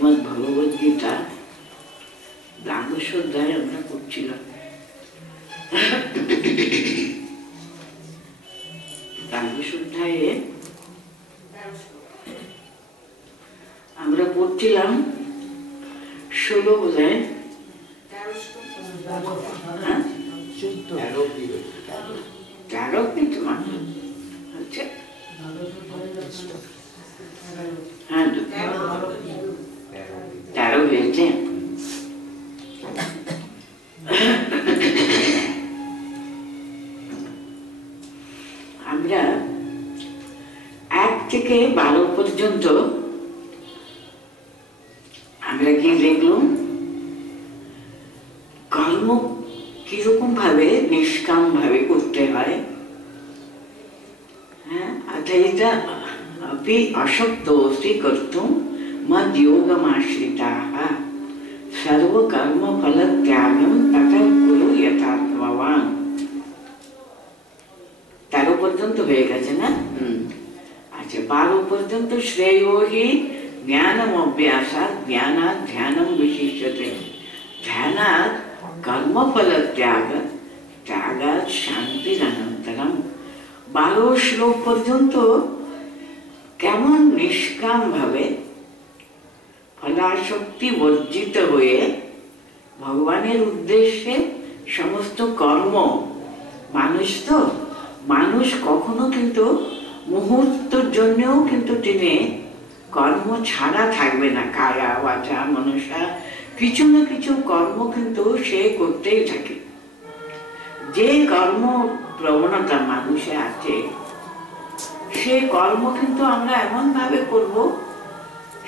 শ্রীমদ্ ভগবদ গীতা দ্বাদশ অধ্যায় আমরা পড়ছিলাম। দ্বাদশ অধ্যায়ে আমরা পড়ছিলাম 16 বোধহয় 13 কিন্তু আচ্ছা হ্যাঁ 13 হয়েছে। আমরা 1 থেকে 12 পর্যন্ত আমরা কি দেখলাম, কর্ম কিরকম ভাবে নিষ্কাম ভাবে করতে হয়। হ্যাঁ, এটা अपि अशक्तोऽसि कर्तुं मद्योगमाश्रिताः सर्वकर्मफलत्यागं ततः कुरु यथात्मवान्। 13 পর্যন্ত হয়ে গেছে না? আচ্ছা, 12 পর্যন্ত শ্রেयो हि ज्ञानमभ्यासात् ज्ञानात् ध्यानं विशिष्यते ध्यानात् कर्मफलत्याग त्यागात् शान्तिरनन्तरम्। 12 শ্লোক পর্যন্ত কেমন নিষ্কাম ভাবে ফলাসক্তি বর্জিত হয়ে ভগবানের উদ্দেশ্যে সমস্ত কর্ম, মানুষ কখনো কিন্তু মুহূর্তের জন্যও কিন্তু তিনি কর্ম ছাড়া থাকবে না। কায়া বাচা মনসা কিছু না কিছু কর্ম কিন্তু সে করতেই থাকে। যে কর্ম প্রবণতা মানুষে আছে সে কর্ম কিন্তু আমরা এমন ভাবে করব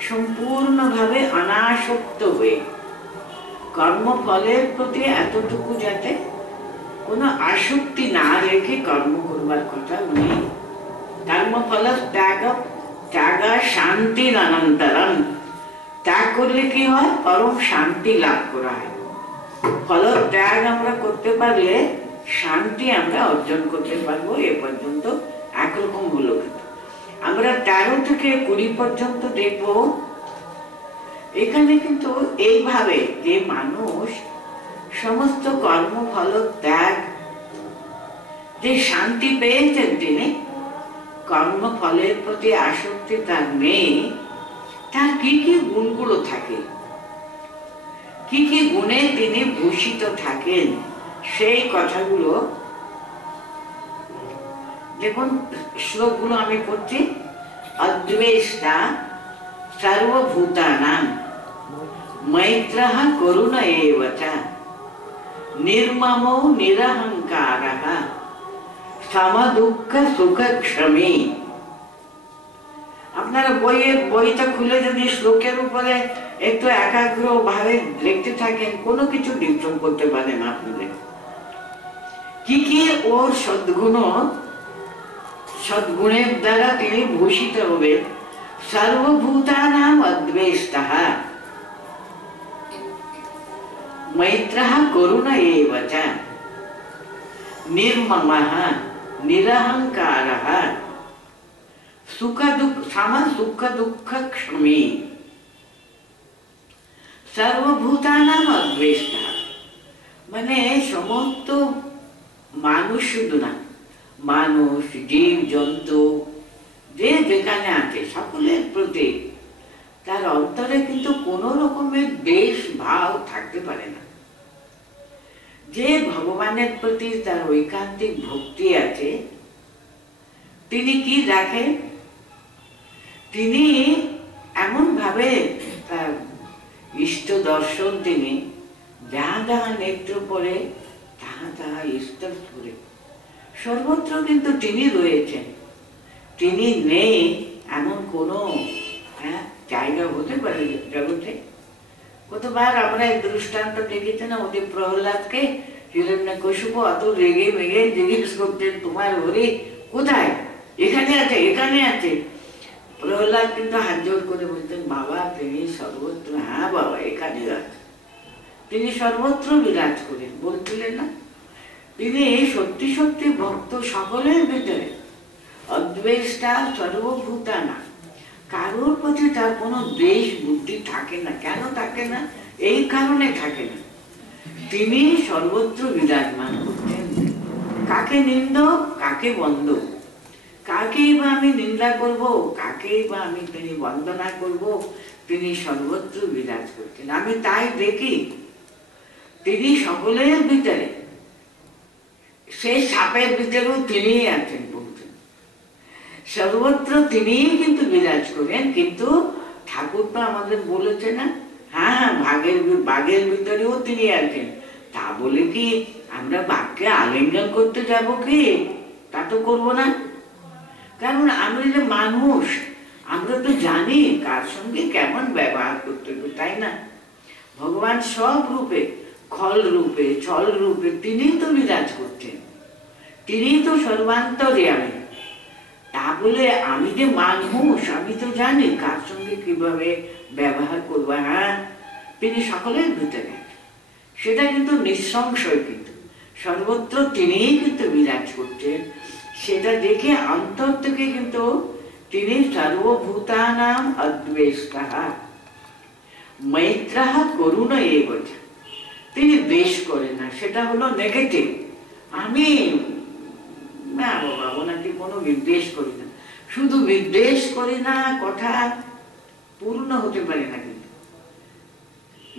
সম্পূর্ণভাবে অনাসক্ত হয়ে, কর্মফলের প্রতি এতটুকু যাতে কোনো আসক্তি না রেখে কর্ম করবার কথা উনি। কর্মফল ত্যাগ শান্তির অনন্তরম। ত্যাগ করলে কি হয়? পরম শান্তি লাভ করা হয়। ফল ত্যাগ আমরা করতে পারলে শান্তি আমরা অর্জন করতে পারবো। এ পর্যন্ত একরকম হলো। আমরা 13 থেকে 20 পর্যন্ত দেখব। এখানে কিন্তু এইভাবে যে মানুষ সমস্ত কর্মফল ত্যাগ যে শান্তি পেয়েছেন, তিনি কর্মফলের প্রতি আসক্তি তার নেই, তার কি কি গুণগুলো থাকে, কি কি গুণে তিনি ভূষিত থাকেন, সেই কথাগুলো দেখুন। শ্লোকগুলো আমি পড়ছি। অদ্বেষ্টা সর্বভূতানাং মৈত্রঃ করুণ এব চ নির্মমো নিরহংকারঃ সমদুঃখ সুখক্ষমী। আপনারা বইটা খুলে যদি শ্লোকের উপরে একটু একাগ্র ভাবে লিখতে থাকেন, কোনো কিছু ডিস্টার্ব করতে পারেন আপনাদের। কি কি ওর সদ্গুণের দ্বারা তিনি ভূষিত হবে। সর্বভূতানাং অদ্বেষ্টঃ মৈত্রঃ করুণ এব চ নির্মমঃ নিরহংকারঃ সুখ দুঃখ ক্ষমী। সর্বভূতানাং অদ্বেষ্টঃ মানে সমস্ত মানুষ, শুধু না, মানুষ জীব জন্তু যে যেখানে আছে সকলের প্রতি তার অন্তরে কিন্তু কোন রকমের দ্বেষ ভাব থাকতে পারে না। যে ভগবানের প্রতি তার ঐকান্তিক ভক্তি আছে, তিনি কি রাখেন? তিনি এমন ভাবে তার ইষ্ট দর্শন, তিনি যাহা যাহা নেত্র পড়ে তাহা তাহা স্তর করে সর্বত্র কিন্তু তিনি রয়েছেন। তিনি নেই এমন কোনো জায়গা হতে পারে জগতে। কতবার আমরা এই দৃষ্টান্ত দেখেছি না, ওদের প্রহ্লাদকে হিরণ্যকশিপু অত রেগে মেগে জিজ্ঞেস করতেন, তোমার হরি কোথায়? এখানে আছে, এখানে আছে। প্রহ্লাদ কিন্তু হাত জোর করে বলতেন, বাবা তিনি সর্বত্র। হ্যাঁ বাবা, এখানে আছে, তিনি সর্বত্র বিরাজ করেন বলছিলেন না। তিনি সত্যি সত্যি ভক্ত সকলের ভিতরে অদ্বেষ্টা সর্বভূতানাং। কারোর প্রতি তার কোনো দ্বেষ বুদ্ধি থাকে না। কেন থাকে না? এই কারণে থাকে না, তিনি সর্বত্র বিরাজমান করতেন। কাকে নিন্দক, কাকে বন্দক, কাকেই বা আমি নিন্দা করব, কাকেই বা আমি তিনি বন্দনা করব, তিনি সর্বত্র বিরাজ করতেন। আমি তাই দেখি তিনি সকলের ভিতরে, সেই সাপের ভিতরেও তিনি আছেন, বলতেন সর্বত্র তিনিই কিন্তু বিরাজ করেন। কিন্তু ঠাকুর তো আমাদের বলেছে না, হ্যাঁ বাঘের ভিতরেও তিনি আছেন। তা বলে কি আমরা বাঘকে আলিঙ্গন করতে যাব কি? তা তো করবো না। কারণ আমরা যে মানুষ, আমরা তো জানি কার সঙ্গে কেমন ব্যবহার করতে হবে, তাই না? ভগবান সব রূপে, খল রূপে, ছল রূপে তিনি তো বিরাজ করছেন, তিনি তো সর্বান্তর্যামী। তা বলে আমি যে মানুষ, আমি তো জানি কার সঙ্গে কিভাবে ব্যবহার করবো। হ্যাঁ, তিনি সকলের ভিতরে, সেটা কিন্তু নিঃসংশয়, কিন্তু সর্বত্র তিনিই কিন্তু বিরাজ করছেন। সেটা দেখে অন্তর থেকে কিন্তু তিনি সর্বভূতানাম অদ্বেষ্টঃ মৈত্রঃ করুণ এব চ। তিনি দ্বেষ করেন না, সেটা হলো নেগেটিভ। আমি না বাবা, ওনাকে কোনো বিদ্বেষ করি না। শুধু বিদ্বেষ করি না কথা পূর্ণ হতে পারে না, কিন্তু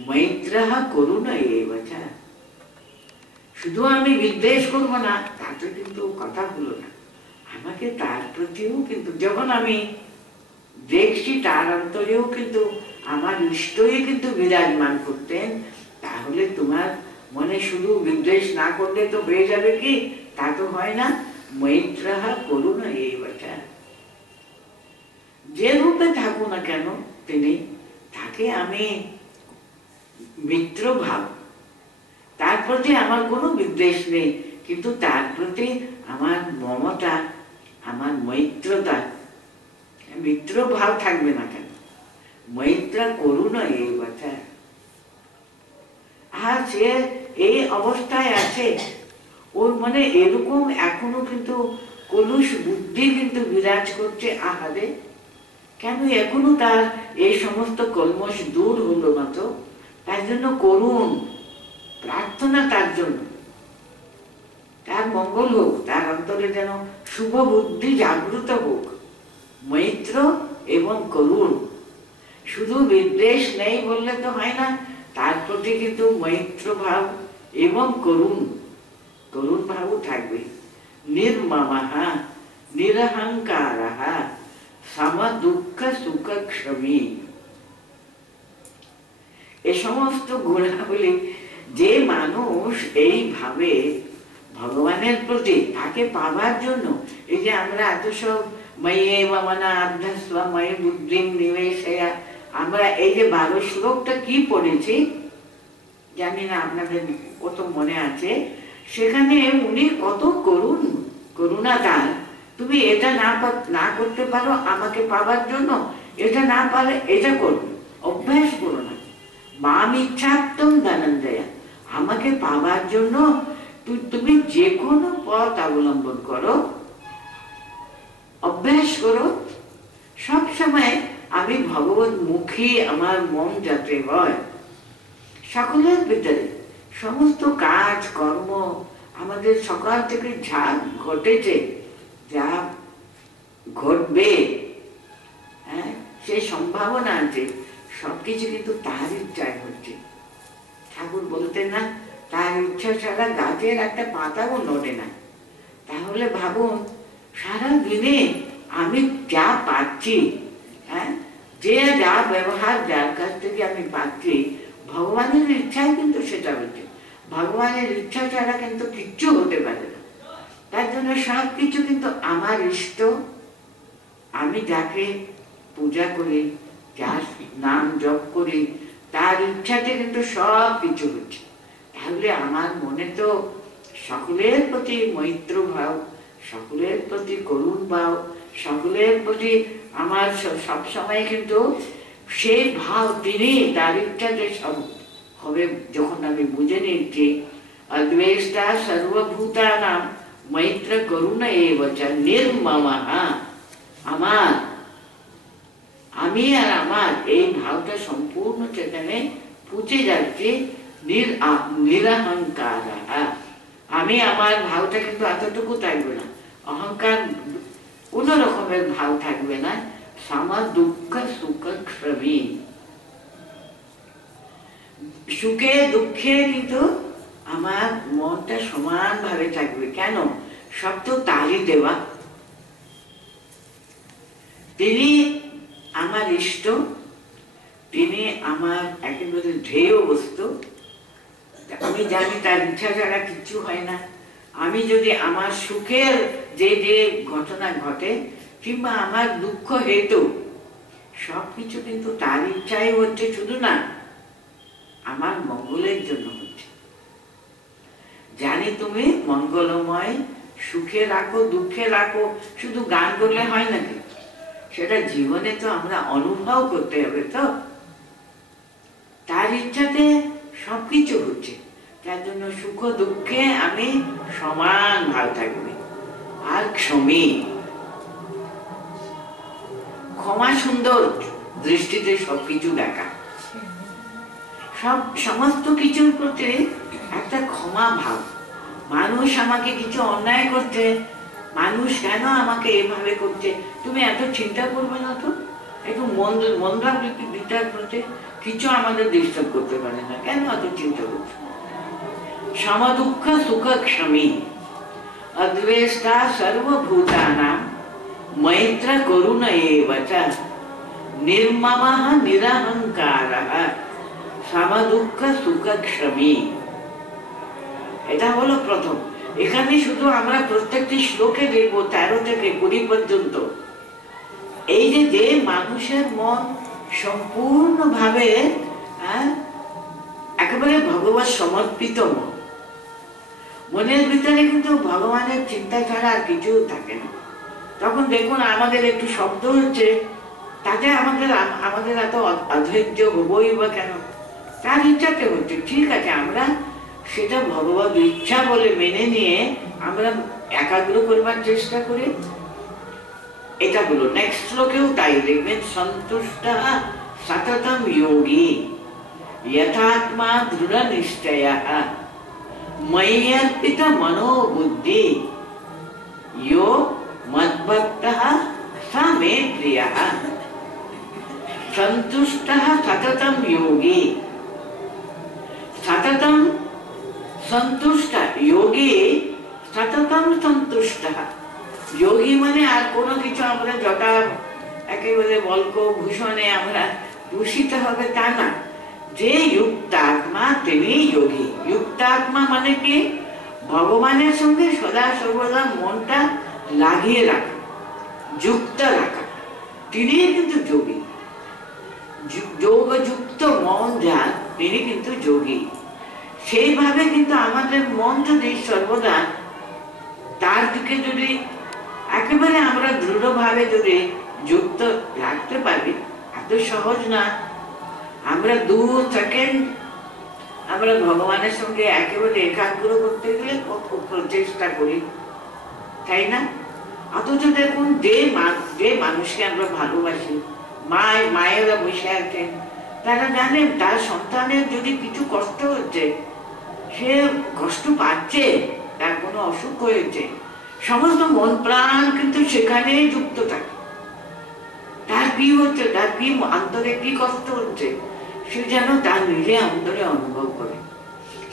মৈত্রঃ করুণ এব চ, শুধু আমি বিদ্বেষ করবো না তাতে কিন্তু কথা হলো না। আমাকে তার প্রতিও কিন্তু, যখন আমি দেখছি তার অন্তরেও কিন্তু আমার ইষ্টই কিন্তু বিরাজমান করতেন, তাহলে তোমার মনে শুধু বিদ্বেষ না করলে তো হয়ে যাবে কি? তা তো হয় না। মৈত্রঃ করুণ এব চ, যে রূপে থাকুক না কেন তিনি, তাকে আমি মিত্র ভাব, তার প্রতি আমার কোনো বিদ্বেষ নেই, কিন্তু তার প্রতি আমার মমতা, আমার মৈত্রতা, মিত্র ভাব থাকবে না কেন? মৈত্র করুণ এব চ। আর সে এই অবস্থায় আছে, ওর মানে এরকম এখনো কিন্তু কলুষ বুদ্ধি কিন্তু বিরাজ করছে। আহারে, কেন এখনো তার এই সমস্ত কলমশ দূর হলো না? তো তার জন্য করুণ প্রার্থনা, তার জন্য তার মঙ্গল হোক, তার অন্তরে যেন শুভ বুদ্ধি জাগ্রত হোক। মৈত্র এবং করুণ, শুধু বিদ্বেষ নেই বললে তো হয় না, তার প্রতি কিন্তু মৈত্র ভাব এবং করুণ ভাবও থাকবে। নির্মমঃ নিরহংকারঃ সম দুঃখ সুখ ক্ষমী। এ সমস্ত গুণাবলী যে মানুষ এইভাবে ভগবানের প্রতি, তাকে পাবার জন্য, এই যে আমরা এত সব ময়্যেব মনঃ আধ্যস্ব ময়ি বুদ্ধিম নিবেশয়া, আমরা এই যে 12 শ্লোকটা কি পড়েছি জানি না, আপনাদের কত মনে আছে? সেখানে উনি কত করুণা তার। তুমি এটা না করতে পারো আমাকে পাবার জন্য, এটা না পারে এটা করবে, অভ্যাস করো না। মাম ইচ্ছাত্তম ধনঞ্জয়া, আমাকে পাবার জন্য তুমি যে কোনো পথ অবলম্বন করো, অভ্যাস করো। সব সময় আমি ভগবত মুখী আমার মন যাতে হয়। সকলের ভিতরে সমস্ত কাজ কর্ম আমাদের সকাল থেকে যা ঘটেছে, যা ঘটবে, হ্যাঁ, সে সম্ভাবনা আছে, সবকিছু কিন্তু তার ইচ্ছায় হচ্ছে। ঠাকুর বলতেন না, তার ইচ্ছা ছাড়া গাছের একটা পাতাও নড়ে না। তাহলে ভাবুন, সারা দিনে আমি যা পাচ্ছি, হ্যাঁ, যে যা ব্যবহার যার কাছ থেকে আমি পাচ্ছি, ভগবানের ইচ্ছায় কিন্তু সেটা হচ্ছে। ভগবানের ইচ্ছা ছাড়া কিন্তু কিচ্ছু হতে পারে না। তার জন্য সব কিছু কিন্তু আমার ইষ্ট। আমি যাকে পূজা করি, যার নাম জপ করি, তার ইচ্ছাতে কিন্তু সব কিছু হচ্ছে। তাহলে আমার মনে তো সকলের প্রতি মৈত্র ভাব, সকলের প্রতি করুণ ভাব, সকলের প্রতি আমার সবসময় কিন্তু সেই ভাব, তিনি তার ইচ্ছাতে সব হবে। যখন আমি বুঝে নিচ্ছি অদ্বেষ্টা সর্বভূতানাং মৈত্র করুণ এব চ নির্মমঃ, আমার আমি আর আমার এই ভাবটা সম্পূর্ণ সেখানে পুঁছে যাচ্ছে নিরহংকার। আমি আমার ভাবটা কিন্তু এতটুকু থাকবে না, অহংকার কোন রকমের ভাব থাকবে না। সামা দুঃখ সুখ শ্রমী, সুখে দুঃখে কিন্তু আমার মনটা সমান ভাবে থাকবে। কেন? সব তো তারই দেওয়া। তিনি আমার ইষ্ট, তিনি আমার একেবারে ধ্যেয় বস্তু। আমি জানি তার ইচ্ছা ছাড়া কিচ্ছু হয় না। আমি যদি আমার সুখের যে যে ঘটনা ঘটে কিংবা আমার দুঃখ হেতু সবকিছু কিন্তু তার ইচ্ছাই হচ্ছে, শুধু না আমার মঙ্গলের জন্য হচ্ছে। জানি তুমি মঙ্গলময়, সুখে রাখো দুঃখে রাখো, শুধু গান করলে হয় নাকি? সেটা জীবনে তো আমরা অনুভব করতে হবে। তো তার ইচ্ছাতে সবকিছু হচ্ছে, তার জন্য সুখ দুঃখে আমি সমান ভাব থাকবে। আর ক্ষমী, ক্ষমা সুন্দর দৃষ্টিতে সবকিছু দেখা, সমস্ত কিছুর প্রতি একটা ক্ষমা ভাব। মানুষ আমাকে কিছু অন্যায় করছে, মানুষ কেন আমাকে এভাবে করছে, তুমি এত চিন্তা করবে না তো। একটু মন্দাবৃত্তির প্রতি কিছু আমাদের ডিস্টার্ব করতে পারে না, কেন এত চিন্তা করছে? সমদুঃখ সুখ ক্ষমী, অদ্বেষ্টা সর্বভূতানাং, মৈত্র করুণ এব চ, নির্মমঃ নিরহংকারঃ, সমদুঃখ সুখ ক্ষমী। এটা হলো প্রথম। এখানে শুধু আমরা প্রত্যেকটি শ্লোকে দেখবো 13 থেকে 20 পর্যন্ত, এই যে মানুষের মন সম্পূর্ণ ভাবে একেবারে ভগবান সমর্পিত মন, মনের ভিতরে কিন্তু ভগবানের চিন্তা ছাড়া আর কিছু থাকে না। তখন দেখুন আমাদের একটু শব্দ হচ্ছে, তাতে আমাদের এত অধৈর্য হবই বা কেন? তার ইচ্ছাতে হচ্ছে, ঠিক আছে, আমরা সেটা ভগবত ইচ্ছা বলে মেনে নিয়ে আমরা একাগ্র করবার চেষ্টা করি। এটা হলো নেক্সট শ্লোকেও তাই দেখবেন, সন্তুষ্ট সততম যোগী যথাত্মা দৃঢ় নিশ্চয়ঃ, ময়্যর্পিত মনোবুদ্ধি यो मद्भक्तः स मे प्रियः। सन्तुष्टः सततं योगी, सततं सन्तुष्ट योगी, सततं सन्तुष्टः। যোগী মানে আর কোনো কিছু আমরা জটা একেবারে বল্ক ভূষণে আমরা ভূষিত হবে তা না। যে যুক্তাত্মা তিনি যোগী। যুক্তাত্মা মানে কি? ভগবানের সঙ্গে সদা সর্বদা মনটা লাগিয়ে রাখা, যুক্ত রাখা, তিনি কিন্তু যোগী। যোগযুক্ত মন যার, তিনি কিন্তু যোগী। সেইভাবে কিন্তু আমাদের মন যদি সর্বদা তার দিকে যদি একেবারে আমরা দৃঢ়ভাবে যদি যুক্ত রাখতে পারি, এত সহজ না। আমরা 2 সেকেন্ড আমরা ভগবানের সঙ্গে একেবারে একাগ্র করতে গেলে কত প্রচেষ্টা করি, তাই না? অথচ দেখুন যে মানুষকে আমরা ভালোবাসি, মায়েরা বসে আছেন, তারা জানেন তার সন্তানের যদি কিছু কষ্ট হচ্ছে, সে কষ্ট পাচ্ছে, তার কোনো অসুখ হয়েছে, সমস্ত মন প্রাণ কিন্তু সেখানেই যুক্ত থাকে। তার কি হচ্ছে, তার কি অন্তরে কি কষ্ট হচ্ছে, সে যেন তার নিজে অন্তরে অনুভব করে।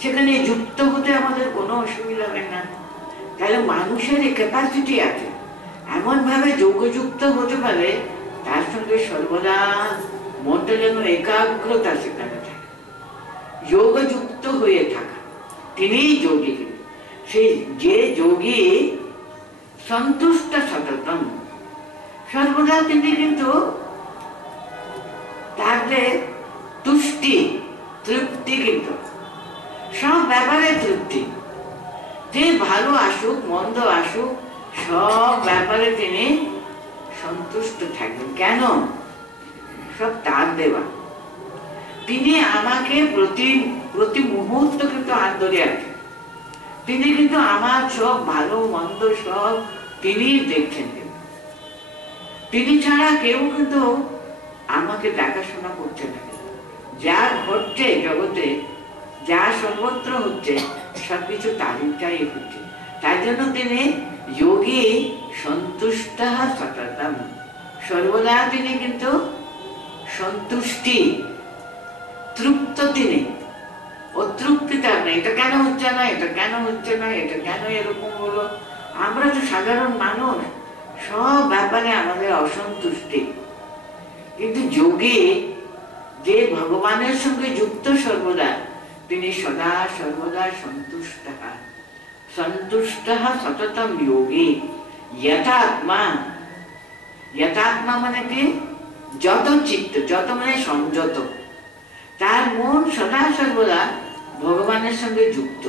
সেখানে যুক্ত হতে আমাদের কোনো অসুবিধা হয় না। তাহলে মানুষের ক্যাপাসিটি আছে, এমন ভাবে যোগযুক্ত হতে পারে, তার সঙ্গে সর্বদা মনটা যেন একাগ্রতা সেখানে থাকে, যোগযুক্ত হয়ে থাকা, তিনিই যোগী। সেই যে যোগী সন্তুষ্ট সততম, সর্বদা তিনি কিন্তু তাদের তুষ্টি তৃপ্তি, কিন্তু সব ব্যাপারে তৃপ্তি। যে ভালো আসুক মন্দ আসুক, সব ব্যাপারে তিনি সন্তুষ্ট থাকবেন। কেন? সব তার দেওয়া। তিনি আমাকে প্রতি মুহূর্ত কিন্তু হাত ধরে আছেন। তিনি কিন্তু আমার সব ভালো মন্দ সব তিনি দেখছেন। তিনি ছাড়া কেউ কিন্তু আমাকে দেখাশোনা করছে না, যা ঘটছে জগতে, যা সর্বত্র হচ্ছে, সবকিছু তার ইচ্ছাই হচ্ছে। তার জন্য তিনি যোগী সন্তুষ্ট সততম, সর্বদা তিনি কিন্তু সন্তুষ্টি, তৃপ্ত তিনি, অতৃপ্তি তার না। এটা কেন হচ্ছে না, এটা কেন হচ্ছে না, এটা কেন এরকম হলো। আমরা তো সাধারণ মানুষ, সব ব্যাপারে আমাদের অসন্তুষ্টি। কিন্তু যোগী যে ভগবানের সঙ্গে যুক্ত সর্বদা, তিনি সদা সর্বদা সন্তুষ্ট, সন্তুষ্ট সততম যোগী যথাত্মা। যথাত্মা মানে কি? যত চিত্ত, যত মানে সংযত, তার মন সদা সর্বদা ভগবানের সঙ্গে যুক্ত,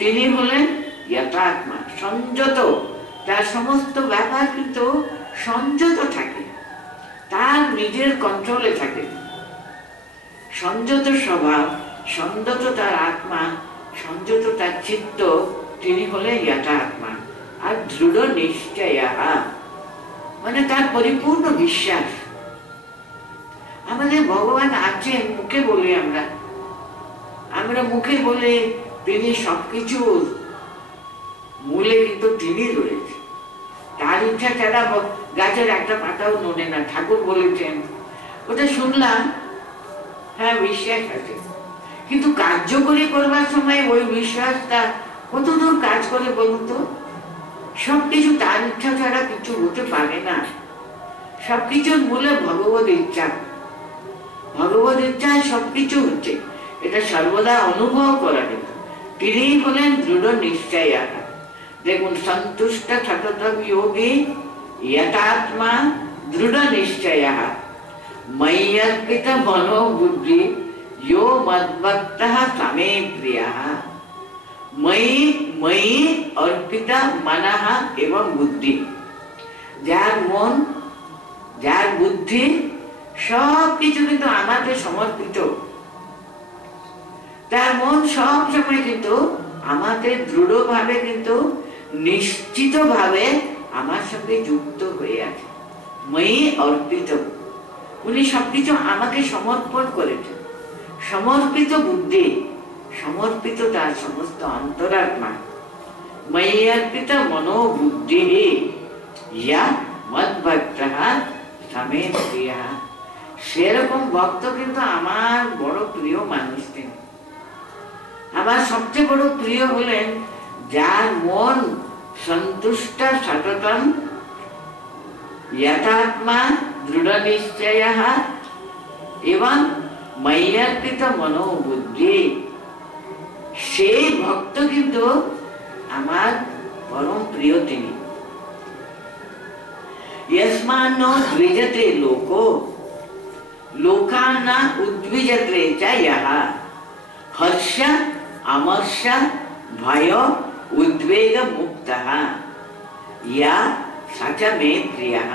তিনি হলেন যথাত্মা, সংযত। তার সমস্ত ব্যাপার কিন্তু সংযত থাকে, তার নিজের কন্ট্রোলে থাকে, সংযত স্বভাব, সংযত তার আত্মা, সংযত তার চিত্ত, তিনি হলেন যথাত্মা। আর দৃঢ় নিশ্চয়, মানে তার পরিপূর্ণ বিশ্বাস। আমাদের ভগবান আছেন মুখে বলি, আমরা মুখে বলে তিনি সবকিছুর মূলে কিন্তু তিনি রয়েছে। তার ইচ্ছা ছাড়া গাছের একটা পাতাও নড়ে না, ঠাকুর বলেছেন। ওটা শুনলাম, হ্যাঁ বিশ্বাস আছে, কিন্তু কার্যকরী করবার সময় ওই বিশ্বাসটা কতদূর কাজ করে বলুন তো? সবকিছু তার ইচ্ছা ছাড়া কিছু হতে পারে না। সবকিছুর মূলে ভগবত ইচ্ছা, ভগবত ইচ্ছায় সবকিছু হচ্ছে, এটা সর্বদা অনুভব করা যেত। তিনি হলেন দৃঢ় নিশ্চয়। দেখুন, সন্তুষ্ট সততম যোগী যথাত্মা দৃঢ় নিশ্চয় ময়ি অর্পিত মনো বুদ্ধি यो मद्भक्तः समे प्रियः। मयि अर्पित मनः एवं बुद्धि, যার মন, যার বুদ্ধি সব কিছু কিন্তু আমাকে সমর্পিত, তার মন সব সময় কিন্তু আমাকে দৃঢ়ভাবে কিন্তু নিশ্চিতভাবে আমার সঙ্গে যুক্ত হয়ে আছে। ময়ি অর্পিত, উনি সবকিছু আমাকে সমর্পণ করেছেন। সমর্পিত বুদ্ধি, সমর্পিত তার সমস্ত অন্তরাত্মা। ময়ি অর্পিত মনোবুদ্ধি ইয়া মদ্ভক্তঃ সমে প্রিয়ঃ। সেরকম ভক্ত কিন্তু আমার বড় প্রিয় মানুষ। তিনি আমার সবচেয়ে বড় প্রিয় হলেন যার মন সন্তুষ্ট সততম যথাত্মা দৃঢ় নিশ্চয় এবং ময়ি অর্পিত মনোবুদ্ধি। সেই ভক্ত কিন্তু আমার পরম প্রিয় তিনি। यस्मान्नो द्विजते लोको लोकाना उद्विजते च यः हर्ष अमर्ष भय उद्वेग मुक्तः या स च मे प्रियः।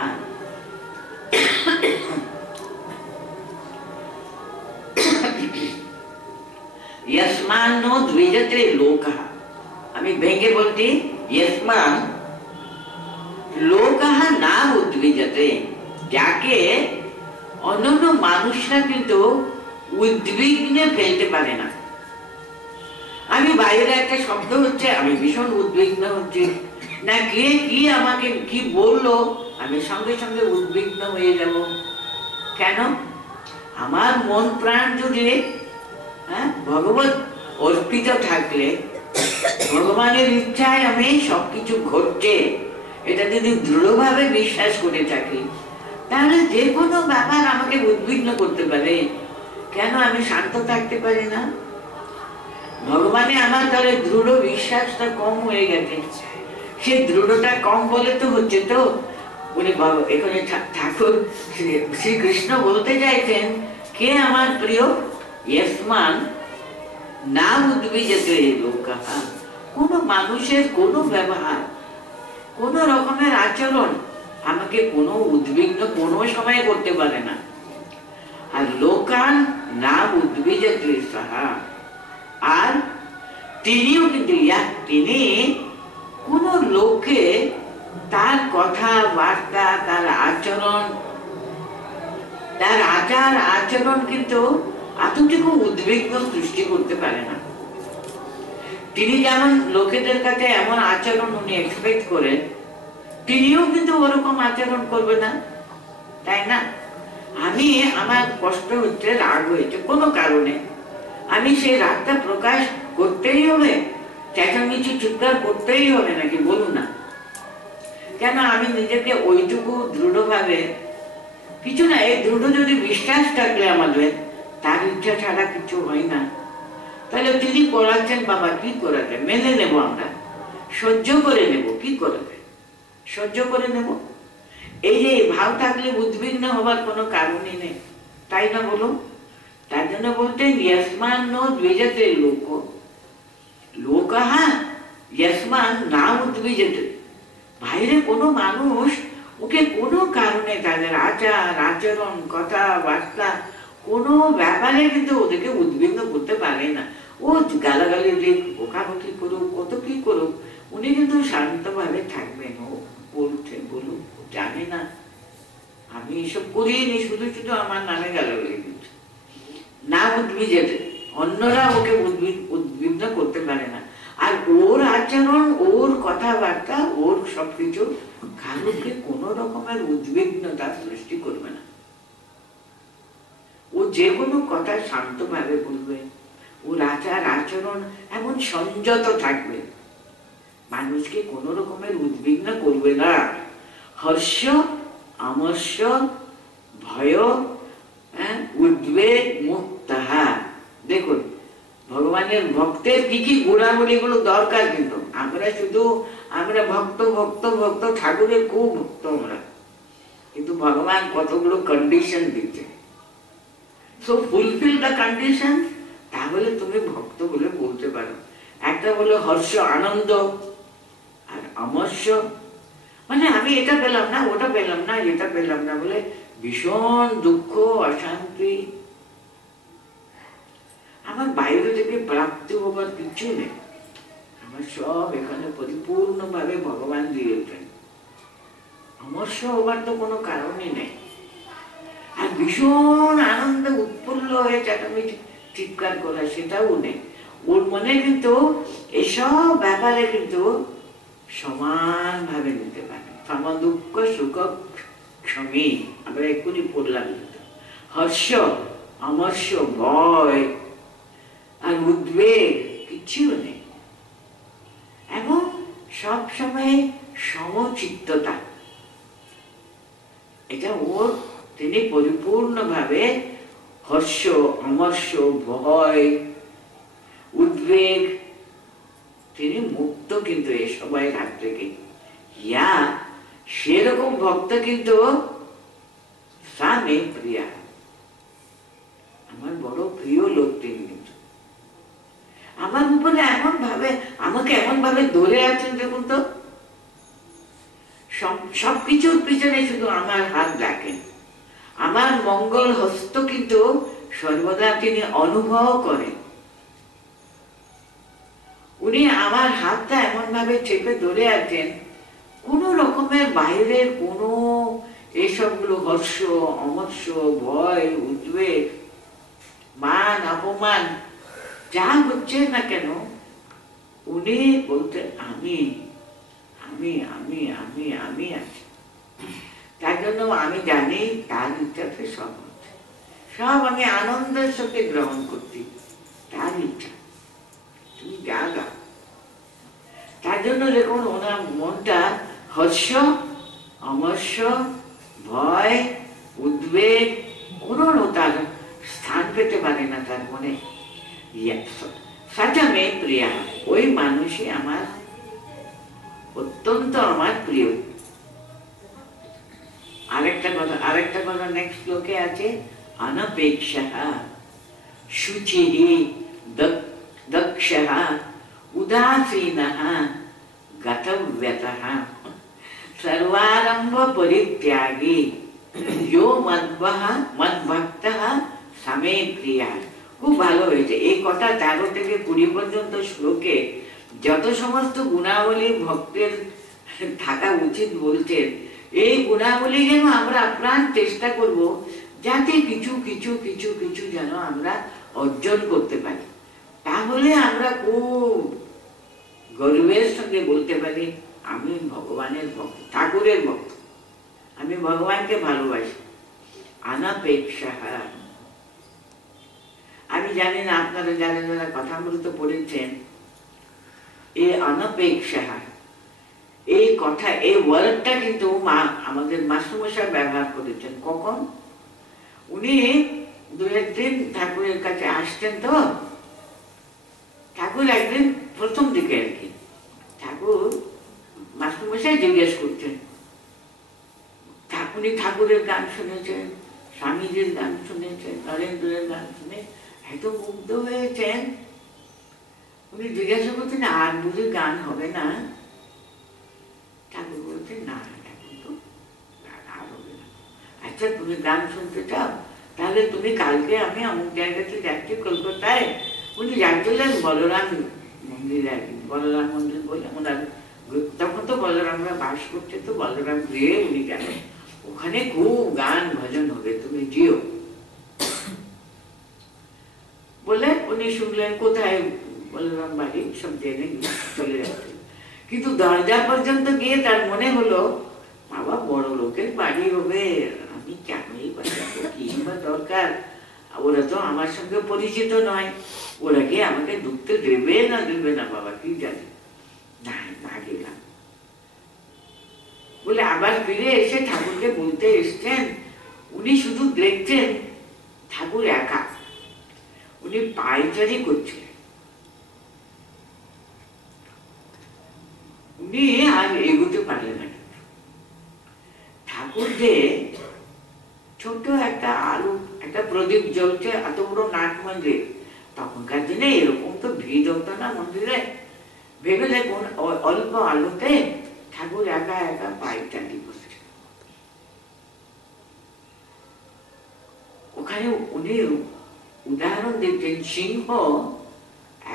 यस्मान्नो द्विजते लोकः, আমি ভেঙে বলছি, यस्मान লোকः না উদ্বিজতে, যাকে অন্যান্য মানুষরা কিন্তু উদ্বিগ্নে ফেলতে পারে না। আমি বাইরে একটা শব্দ হচ্ছে, আমি ভীষণ উদ্বিগ্ন হচ্ছি, না কে কি আমাকে কি বললো, আমি সঙ্গে সঙ্গে উদ্বিগ্ন হয়ে যাব। কেন? আমার মন প্রাণ যদি ভগবত অর্পিত থাকলে, ভগবানের ইচ্ছায় আমি সবকিছু ঘটছে এটা যদি দৃঢ়ভাবে বিশ্বাস করে থাকি, তাহলে যে কোনো ব্যাপার আমাকে উদ্বিগ্ন করতে পারে। কেন আমি শান্ত থাকতে পারি না? ভগবানে আমার তাহলে দৃঢ় বিশ্বাসটা কম হয়ে গেছে। সে দৃঢ়টা কম বলে তো হচ্ছে, তো উনি এখানে ঠাকুর শ্রীকৃষ্ণ বলতে চাইছেন কে আমার প্রিয়? यस्मान না উদ্বিজতে লোকः, কোন মানুষের কোন ব্যবহার, কোন রকমের আচরণ আমাকে কোনো উদ্বিগ্ন কোনো সময় করতে পারে না। আর লোকান না উদ্বিজতে সহ, আর তিনিও কিন্তু তিনি কোন লোককে তার কথা বার্তা, তার আচরণ তার আচার আচরণ কিন্তু এতটুকু উদ্বিগ্ন সৃষ্টি করতে পারে না। তিনি যেমন লোকেদের কাছে এমন আচরণ উনি এক্সপেক্ট করেন, তিনিও কিন্তু ওরকম আচরণ করবে না, তাই না? আমি আমার কষ্ট হচ্ছে, রাগ হয়েছে কোনো কারণে, আমি সেই রাগটা প্রকাশ করতেই হবে, চেঁচামেচি চিৎকার করতেই হবে নাকি? বলুন না কেন? আমি নিজেকে ওইটুকু দৃঢ়ভাবে, কিছু না, এই দৃঢ় যদি বিশ্বাস থাকলে আমাদের, তার ইচ্ছা ছাড়া কিছু হয় না, তাহলে তিনি করাচ্ছেন, বাবা কি করাচ্ছেন মেনে নেব, আমরা সহ্য করে নেব, কি করবে সহ্য করে নেব। এই যে ভাব থাকলে উদ্বিগ্ন হবার কোনো কারণই নেই, তাই না বলুন? তার জন্য বলতেন ইয়স্মান নো দ্বিজতে লোক লোকঃ ইয়স্মান না উদ্বিজতে। বাইরে কোনো মানুষ ওকে কোনো কারণে, তাদের আচার আচরণ কথাবার্তা কোনো ব্যাপারে কিন্তু ওদেরকে উদ্বিগ্ন করতে পারে না। ও গালাগালি দিক, বকাবকি করুক, কত কি করুক, উনি কিন্তু শান্তভাবে থাকবেন। ও বলছে বলুক, জানে না আমি এসব করিনি, শুধু শুধু আমার নামে গালাগালি দিচ্ছে, না উদ্বিজেতে, অন্যরা ওকে উদ্বিগ্ন করতে পারে না। আর ওর আচরণ, ওর কথাবার্তা, ওর সবকিছু কারোকে কোনো রকমের উদ্বিগ্নতা সৃষ্টি করবে না। ও যে কোনো কথা শান্তভাবে বলবে, ওর আচার আচরণ এমন সংযত থাকবে, মানুষকে কোনো রকমের উদ্বিগ্ন করবে না। হর্ষ আমর্ষ ভয় উদ্বেগ মুক্তহা। দেখুন ভগবানের ভক্তের কি কি গুণাবলীগুলো দরকার, কিন্তু আমরা ভক্ত ভক্ত ভক্ত, ঠাকুরের খুব ভক্ত আমরা, কিন্তু ভগবান কতগুলো কন্ডিশন দিচ্ছে। সো ফুলফিল দ্য কন্ডিশন, তাহলে তুমি ভক্ত বলে বলতে পারো। একটা হলো হর্ষ আনন্দ, আর আমর্ষ মানে আমি এটা পেলাম না, ওটা পেলাম না, এটা পেলাম না বলে ভীষণ দুঃখ অশান্তি। আমার বাইরে থেকে প্রাপ্তি হবার কিছু নেই, আমার সব এখানে পরিপূর্ণভাবে ভগবান দিয়েছেন। আমর্ষ হবার তো কোনো কারণই নেই। আর ভীষণ আনন্দে উৎফুল্ল হয়ে চেঁচামেচি চিৎকার করা, সেটাও নেই। ওর মনে কিন্তু এসব ব্যাপারে কিন্তু সমানভাবে নিতে পারে। সম দুঃখ সুখ ক্ষমী, আমরা এক্ষুনি পড়লাম। হর্ষ আমর্ষ ভয় আর উদ্বেগ কিছুও নেই, এবং সব সময় সমচিত্ততা, এটা ওর, তিনি পরিপূর্ণভাবে হর্ষ আমর্ষ ভয় উদ্বেগ, তিনি মুক্ত কিন্তু এই সবাই হাত থেকে। ইয়া সেরকম ভক্ত কিন্তু স্বামী প্রিয়া, আমার বড় প্রিয় লোক তিনি, কিন্তু আমার উপরে এমন ভাবে, আমাকে এমন ভাবে ধরে আছেন, দেখুন তো, সবকিছুর পিছনে শুধু আমার হাত রাখেন, আমার মঙ্গল হস্ত কিন্তু সর্বদা তিনি অনুভব করেন। উনি আমার হাতটা এমন ভাবে চেপে ধরে আছেন, কোন রকমের বাইরের কোনো এসবগুলো হর্ষ অমর্ষ ভয় উদ্বেগ মান অপমান যা হচ্ছে না কেন, উনি বলতে আমি আমি আমি আমি আমি আছি। তার জন্য আমি জানি তার ইচ্ছাতে সব হচ্ছে, সব আমি আনন্দের সাথে গ্রহণ করছি, তার ইচ্ছা, তুমি যা গাও। তার জন্য দেখুন ওনার মনটা হর্ষ অমর্ষ ভয় উদ্বেগ কোনো তার স্থান পেতে পারে না তার মনে। সাচা মেয়ে প্রিয়া, ওই মানুষই আমার অত্যন্ত আমার প্রিয়। আরেকটা কথা নেক্সট শ্লোকে আছে, অনপেক্ষः শুচিः দক্ষः উদাসীনः গতব্যতः সর্বারম্ভ পরিত্যাগী यो মদ্ভক্তः সমে প্রিয়া। খুব ভালো হয়েছে এই কথা। 13 থেকে 20 পর্যন্ত শ্লোকে যত সমস্ত গুণাবলী ভক্তের থাকা উচিত বলছেন, এই গুণাবলী যেন আমরা আপ্রাণ চেষ্টা করব যাতে কিছু কিছু কিছু কিছু যেন আমরা অর্জন করতে পারি, তাহলে আমরা খুব গর্বের সঙ্গে বলতে পারি আমি ভগবানের ভক্ত, ঠাকুরের ভক্ত, আমি ভগবানকে ভালোবাসি। অনপেক্ষা। আমি জানি না আপনারা যারা যারা কথামৃত পড়েছেন, এই অনপেক্ষা, এই কথা, এই ওয়ার্ডটা কিন্তু আমাদের মাস্টারমশাই ব্যবহার করেছেন। কখন? উনি দু একদিন ঠাকুরের কাছে আসতেন, তো ঠাকুর একদিন প্রথম দিকে আর কি, ঠাকুর মাস্টারমশাই জিজ্ঞেস করছেন, উনি ঠাকুরের গান শুনেছেন, স্বামীজির গান শুনেছেন, নরেন্দ্রের গান শুনে এত মুগ্ধ হয়েছেন, উনি জিজ্ঞাসা করছেন আর বুঝি গান হবে না? ঠাকুর বলছেন না, এখন তো আর হবে না। আচ্ছা তুমি গান শুনতে চাও, তাহলে তুমি কালকে আমি অমুক জায়গাতে যাচ্ছি কলকাতায়। উনি যাচ্ছিলেন বলরাম মন্দিরে আর কি, বলরাম মন্দির বলে ওনার, তখন তো বলরামরা বাস করছে, তো বলরাম গিয়ে উনি গেলেন, ওখানে খুব গান ভজন হবে, তুমি যেও বলে উনি শুনলেন। কোথায় বলরাম বাড়ি সব জেনে চলে যাচ্ছে, কিন্তু দরজা পর্যন্ত গিয়ে তার মনে হলো বাবা বড় লোকের বাড়ি হবে, আমি কেনই বা যাবো, কি বা দরকার, ওরা তো আমার সঙ্গে পরিচিত নয়, ওরা কি আমাকে ঢুকতে দেবে না দেবে না বাবা কি জানে, না গেলাম বলে আবার ফিরে এসে ঠাকুরকে বলতে এসছেন। উনি শুধু দেখছেন ঠাকুর একা, উনি পায়চারি করছেন, উনি আর এগোতে পারলেন না। ঠাকুর যে ছোট একটা আলো, একটা প্রদীপ জ্বলছে, এত বড় নাট মন্দির, তখনকার দিনে এরকম তো ভিড় হতো না মন্দিরে, ভেবে দেখুন অল্প আলোতে ঠাকুর একা একা পায়চারি করছে। ওখানে উনি উদাহরণ দিচ্ছেন, সিংহ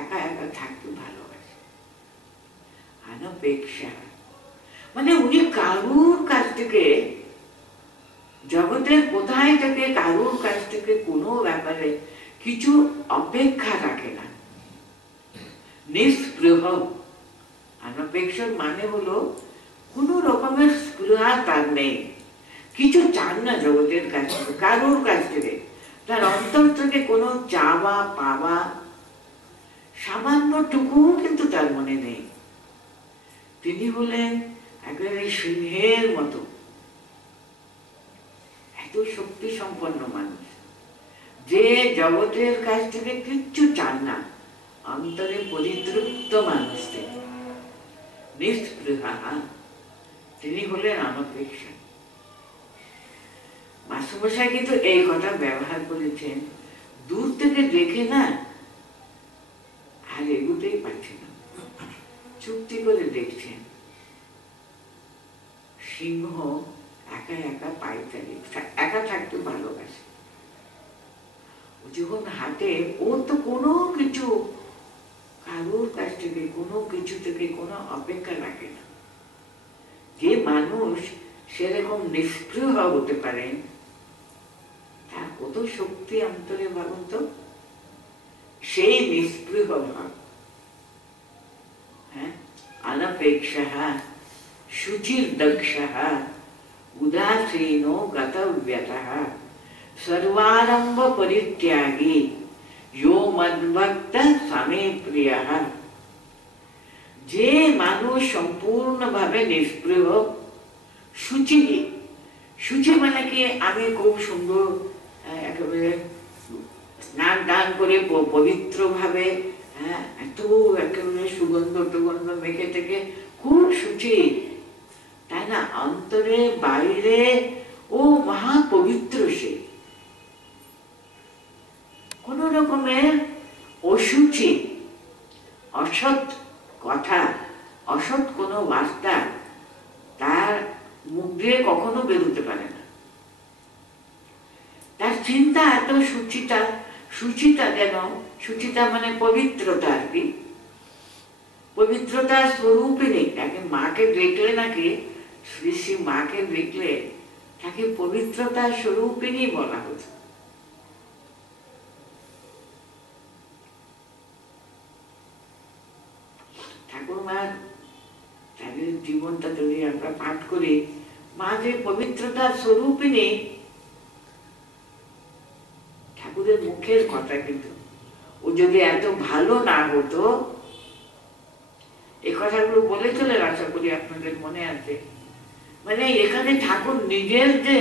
একা একা থাকতে ভালোবাসে, অনপেক্ষা, মানে উনি কারুর কাছ থেকে, জগতের কোথায় থেকে কারুর কাছ থেকে কোনো ব্যাপারে কিছু অপেক্ষা রাখে না, নিস্পৃহ। অনপেক্ষার মানে হলো কোনো রকমের স্পৃহা তার নেই, কিছু চান না জগতের কাছ থেকে, কারুর কাছ থেকে, তার অন্তর থেকে কোনো চাওয়া পাওয়া সামান্যটুকু কিন্তু তার মনে নেই। তিনি হলেন একেবারে সিংহের মতো, এত শক্তি সম্পন্ন মানুষ, যে জগতের কাছ থেকে কিচ্ছু চান না, অন্তরে পরিতৃপ্ত মানুষ থেকে, নিস্পৃহা, তিনি হলেন অনপেক্ষা। মাস্টারমশাই কিন্তু এই কথা ব্যবহার করেছেন, দূর থেকে দেখে না আর এগুতেই পারছে না, চুক্তি করে দেখছেন সিংহ একা একা পায়চারি, একা থাকতে ভালোবাসে। ও যখন হাঁটে, ওর তো কোনো কিছু কারোর কাছ থেকে, কোনো কিছু থেকে কোনো অপেক্ষা রাখে না। যে মানুষ সেরকম নিষ্ক্রিয় হতে পারেন, তার কত শক্তি অন্তরে ভাবুন তো, সেই নিষ্ক্রিয় ভাব, হ্যাঁ, অনপেক্ষা, শুচির্দক্ষः, উদাসীনো গতব্যতः, সর্বারম্ভ পরিত্যাগী, यो মদ্ভক্ত সমে প্রিয়ঃ। যে মানুষ সম্পূর্ণভাবে নিষ্প্রিয়, শুচি, শুচি মানে কি, আমি খুব সুন্দর একেবারে স্নান টান করে পবিত্র ভাবে, হ্যাঁ, এত একেবারে সুগন্ধ টুগন্ধ মেখে থেকে খুব শুচি, তাই না, অন্তরে বাইরে ও মহা পবিত্র, সে কোন রকমের অশুচি, অসৎ কথা, অসৎ কোনো বার্তা তার মুখ দিয়ে কখনো বেরোতে পারে না। তার চিন্তা এত সুচিতা, সুচিতা যেন, সুচিতা মানে পবিত্রতা আর কি, পবিত্রতার স্বরূপিণী। তাকে মাকে দেখলে নাকি, শ্রী শ্রী মাকে দেখলে তাকে পবিত্রতা স্বরূপিণী বলা হতো। ঠাকুরমার তাদের জীবনটা যদি আমরা পাঠ করি, মা যে পবিত্রতার স্বরূপিণী, ঠাকুরের মুখের কথা কিন্তু। ও যদি এত ভালো না হতো, এই কথাগুলো বলে চলে, আশা করি আপনাদের মনে আছে। মানে এখানে ঠাকুর নিজের যে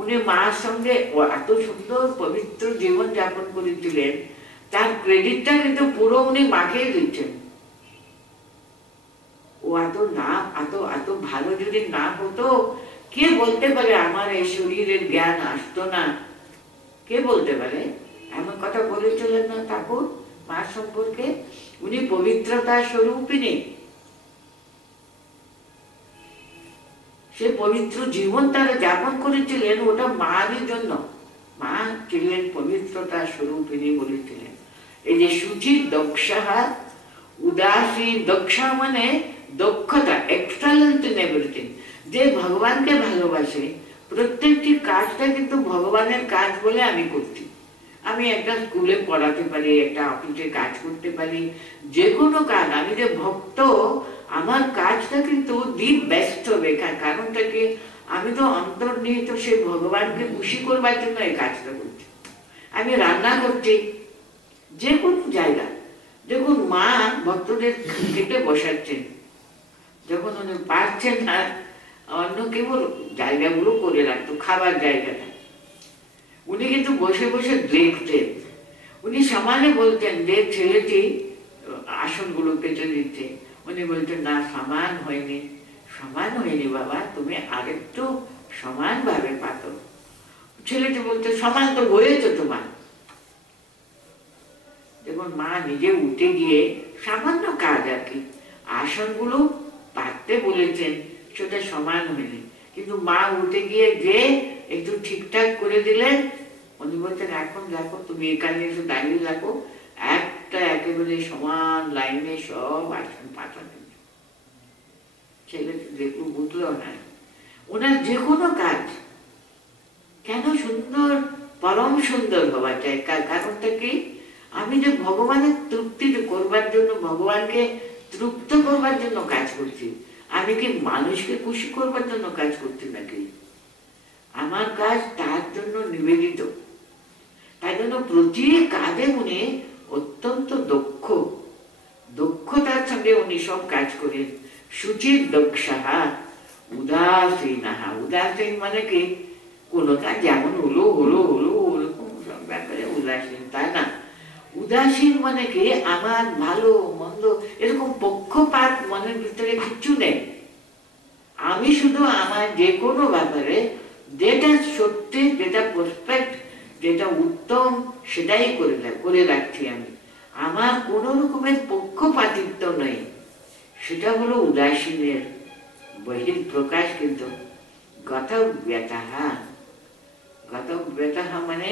উনি মার সঙ্গে এত সুন্দর পবিত্র জীবন যাপন করেছিলেন, তার ক্রেডিটটা কিন্তু পুরো উনি মাকে দিচ্ছেন। ও এত না, এত ভালো যদি না হতো, কে বলতে পারে আমার এই শরীরের জ্ঞান আসতো না? কে বলতে পারে? এমন কথা বলেছিলেন না ঠাকুর মার সম্পর্কে? উনি পবিত্রতার স্বরূপিণী, সে পবিত্র জীবন তারা যাপন করেছিলেন, ওটা মায়ের জন্য। মা ছিলেন পবিত্রতার স্বরূপিণী বলেছিলেন। এই যে শুচি দক্ষা, উদাসী, দক্ষা মানে দক্ষতা, এক্সেলেন্ট ইন এভরিথিং। যে ভগবানকে ভালোবাসে, প্রত্যেকটি কাজটা কিন্তু ভগবানের কাজ বলে আমি করছি। আমি একটা স্কুলে পড়াতে পারি, একটা অফিসে কাজ করতে পারি, যে কোনো কাজ। আমি যে ভক্ত, আমার কাজটা কিন্তু দিন ব্যস্ত বেকার। কারণটা কি? আমি তো অন্তর্নিহিত সেই ভগবানকে খুশি করবার জন্য এই কাজটা করছি। আমি রান্না করছি, যে কোনো জায়গা। দেখুন, মা ভক্তদের খেতে বসাচ্ছেন, যখন উনি পারছেন না, অন্য কেবল জায়গাগুলো করে রাখতো, খাবার জায়গাটা উনি কিন্তু বসে বসে দেখতেন। উনি সমানে বলতেন যে ছেলেটি আসনগুলো পেতে দিচ্ছে, উনি বলতেন না, সমান হয়নি, সমান হয়নি বাবা, তুমি আরেকটু সমান ভাবে পাতো। ছেলেটি বলতে সমান তো হয়েছে তোমার। দেখুন, মা নিজে উঠে গিয়ে সামান্য কাজ আর কি, আসনগুলো পাততে বলেছেন, সেটা সমান হয়নি, কিন্তু মা উঠে গিয়ে যে একটু ঠিকঠাক করে দিলেন। উনি বলছেন এখন দেখো, তুমি এখানে এসে দাঁড়িয়ে রাখো, একটা একেবারে সমান লাইনে সব আসন পাঠানো। ছেলে দেখলো, বুঝলো না ওনার যে কোনো কাজ কেন সুন্দর, পরম সুন্দর হওয়া চাই। কারণটা কি? আমি যে ভগবানের তৃপ্তি করবার জন্য, ভগবানকে তৃপ্ত করবার জন্য কাজ করছি। আমি কি মানুষকে খুশি করবার জন্য কাজ করছি নাকি? আমার কাজ তার জন্য নিবেদিত। তাই জন্য প্রতি কাজে উনি অত্যন্ত দক্ষ, দক্ষতার সঙ্গে উনি সব কাজ করেন। শুচির দক্ষা, উদাসীনাহা। উদাসীন মানে কি? কোনো কাজ যেমন হলো হলো হলো, ওরকম সব ব্যাপারে উদাসীন, তাই না? উদাসীন মানে কি? আমার ভালো মন্দ এরকম পক্ষপাত মনের ভিতরে কিচ্ছু নেই। আমি শুধু আমার যে কোনো ব্যাপারে যেটা সত্যি, যেটা পারফেক্ট, যেটা উত্তম, সেটাই করে রাখছি আমি। আমার কোন রকমের পক্ষপাতিত্ব নেই। সেটা হলো উদাসীনের বহির প্রকাশ। কিন্তু গতব্যতাহা, গতব্যতাহা মানে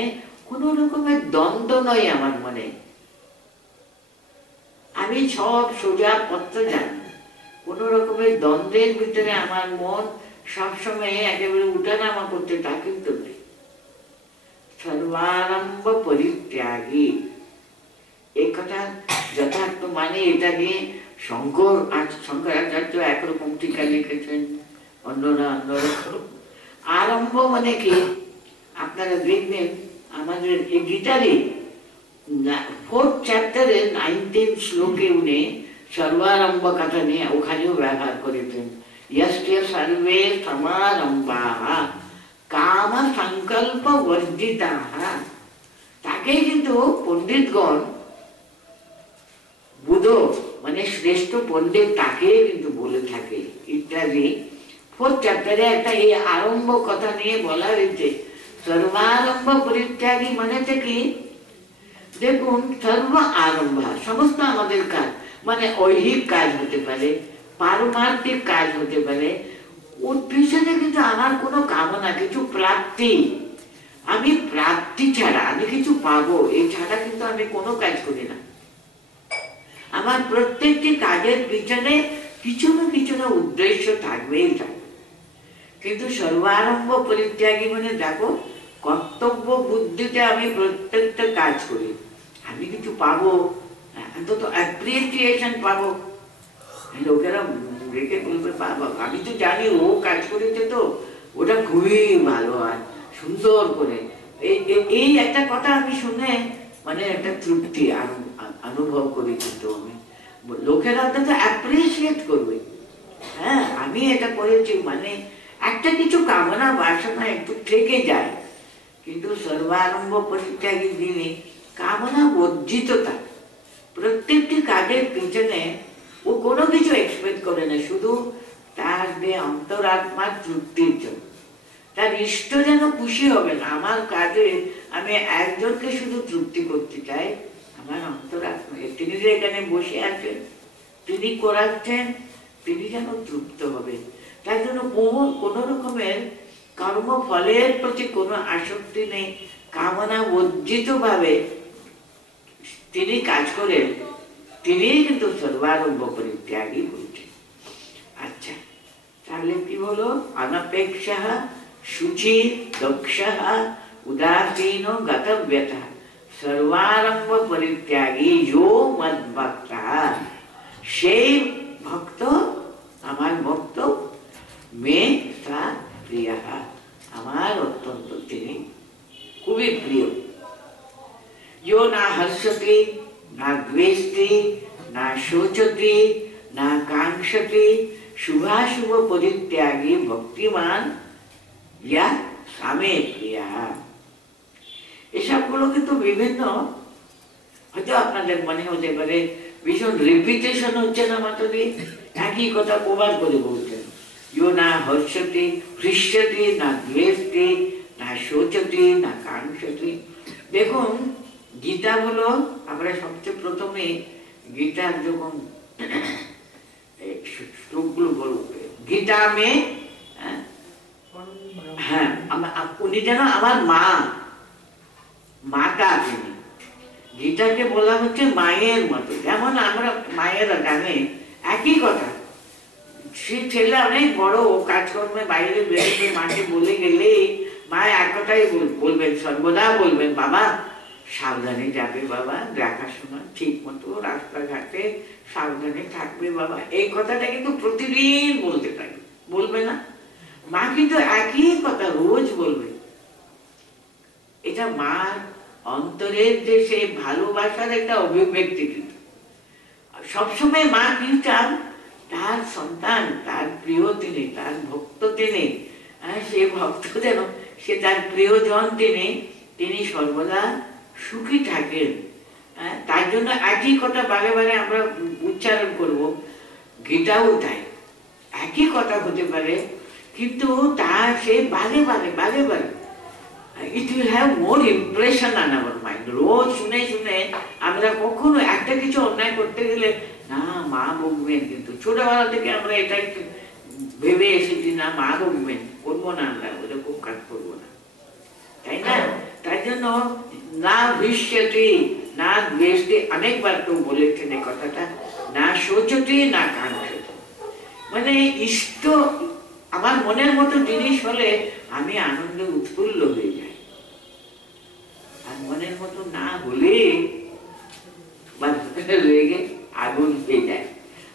কোন রকমের দ্বন্দ্ব নয় আমার মনে। আমি সব সোজা পত্র জানি, কোন রকমের দ্বন্দ্বের ভিতরে আমার মন সবসময় একেবারে উঠানামা করতে, তা কিন্তু নেই। সর্বারম্ভ পরিত্যাগী, এই কথা যথার্থ মানে এটা নিয়ে শঙ্করাচার্য একরকম টিকা লিখেছেন, অন্যরা অন্যরকম। আরম্ভ মানে কি? আপনারা দেখবেন আমাদের এই গীতারে 4th চ্যাপ্টারে 19 শ্লোকে উনি সর্বারম্ভ কথা নিয়ে ওখানেও ব্যবহার করেছেন। ইয়স্তে সর্বে সমারম্ভাঃ কাম সংকল্প বর্জিতাঃ। তাকে কিন্তু পণ্ডিতগণ, বুধ মানে শ্রেষ্ঠ পণ্ডিত, তাকে কিন্তু বলে থাকে ইত্যাদি। 4th চ্যাপ্টারে একটা এই আরম্ভ কথা নিয়ে বলা হয়েছে। সর্বারম্ভ পরিত্যাগী মানে কি? দেখুন, সর্ব আরম্ভ সমস্ত আমাদের কাজ, মানে ঐহিক কাজ হতে পারে, পারমার্থিক কাজ হতে পারে, ওর পিছনে কিন্তু আমার কোনো কামনা, কিছু প্রাপ্তি, আমি প্রাপ্তি ছাড়া, আমি কিছু পাবো এই ছাড়া কিন্তু আমি কোনো কাজ করি না। আমার প্রত্যেকটি কাজের পিছনে কিছু না কিছু না উদ্দেশ্য থাকবেই থাকবে। কিন্তু সর্বারম্ভ পরিত্যাগী মানে দেখো কর্তব্য বুদ্ধিতে আমি প্রত্যেকটা কাজ করি, আমি কিছু পাবো, অন্তত অ্যাপ্রিসিয়েশন পাবো, লোকেরা রেখে বলবে বাবা আমি তো জানি ও কাজ করেছে তো ওটা খুবই ভালো আর সুন্দর করে, এই একটা কথা আমি শুনে মানে একটা তৃপ্তি অনুভব করি। কিন্তু আমি লোকেরা তো অ্যাপ্রিসিয়েট করবে, হ্যাঁ আমি এটা করেছি, মানে একটা কিছু কামনা বাসনা একটু থেকে যায়। কিন্তু সর্বারম্ভ পরিত্যাগী যিনি কামনা বর্জিত থাকে, প্রত্যেকটি কাজের পিছনে ও কোনো কিছু এক্সপেক্ট করে না, শুধু তার যে অন্তরাত্মার তৃপ্তির জন্য, তার ইষ্ট যেন খুশি হবে না। আমার কাজে আমি একজনকে শুধু তৃপ্তি করতে চাই, আমার অন্তরাত্মা তিনি যে এখানে বসে আছেন, তিনি করাচ্ছেন, তিনি যেন তৃপ্ত হবে। তার জন্য কোনো রকমের কর্মফলের প্রতি কোনো আসক্তি নেই, কামনা বর্জিত ভাবে তিনি কাজ করেন, তিনি কিন্তু সর্বারম্ভ পরিত্যাগী বলছেন। আচ্ছা, তাহলে কি হলো? অনপেক্ষা শুচি দক্ষ উদাসীন গতব্যথা সর্বারম্ভ পরিত্যাগী যো মদ্ভক্ত, সেই ভক্ত আমার ভক্ত, মে সা প্রিয়, আমার অত্যন্ত তিনি খুবই প্রিয়। यो ना हर्षति ना द्वेष्टि ना शोचति ना कांक्षति शुभाशुभ परित्यागी भक्तिमान या सामे प्रिया। এসবগুলো কিন্তু বিভিন্ন, হয়তো আপনাদের মনে হতে পারে ভীষণ রিপিটেশন হচ্ছে না, মাত্র একই কথা কবার করে বলছেন। ইয়ো না হর্ষতি হৃষ্যতি না দ্বেষ্টি না শোচতি না কাঙ্ক্ষতি। দেখুন গীতা হলো, আমরা সবচেয়ে প্রথমে গীতার যখন শ্লোকগুলো বলবো, গীতা মে, হ্যাঁ উনি যেন আমার মা, মাতা তিনি। গীতাকে বলা হচ্ছে মায়ের মতো, যেমন আমরা মায়েরা জানে একই কথা। সে ছেলে অনেক বড় কাজকর্মে বাইরে বেরোবে, মাকে বলে গেলে মা এক কথাই বলবেন, সর্বদা বলবেন বাবা সাবধানে যাবে, বাবা দেখাশোনা ঠিক মতো রাস্তাঘাটে সাবধানে থাকবে বাবা। এই কথাটা কিন্তু প্রতিদিন বলতে থাকবে, বলবে না? মা কিন্তু একই কথা রোজ বলবে। এটা মার অন্তরের যে সেই ভালোবাসার একটা অভিব্যক্তি। কিন্তু সবসময় মা কি চান? তার সন্তান, তার প্রিয় তিনি, তার ভক্ত তিনি, সে ভক্ত যেন, সে তার প্রিয়জন তিনি সর্বদা সুখী থাকেন। তার জন্য একই কথা বারে বারে আমরা উচ্চারণ করব। গীতাও তাই, একই কথা হতে পারে, কিন্তু তার সে বারে বারে বারে বারে it will have more impression on our mind. রোজ শুনে শুনে আমরা কখনো একটা কিছু অন্যায় করতে গেলে না মা বকবেন, কিন্তু ছোটবেলা থেকে আমরা এটাই ভেবে এসেছি না মা বকবেন, করবো না, আমরা ওরকম কাজ করবো না, তাই না? তাই জন্য না ভীষ্যতি না দ্বেষ্টি, অনেকবার তো বলেছেন এই কথাটা, না শোচতি না কাঙ্ক্ষতি, মানে ইষ্ট আমার মনের মতো জিনিস হলে আমি আনন্দে উৎফুল্ল হয়ে যাই, আর মনের মতো না হলে রেগে আগুন হয়ে যায়।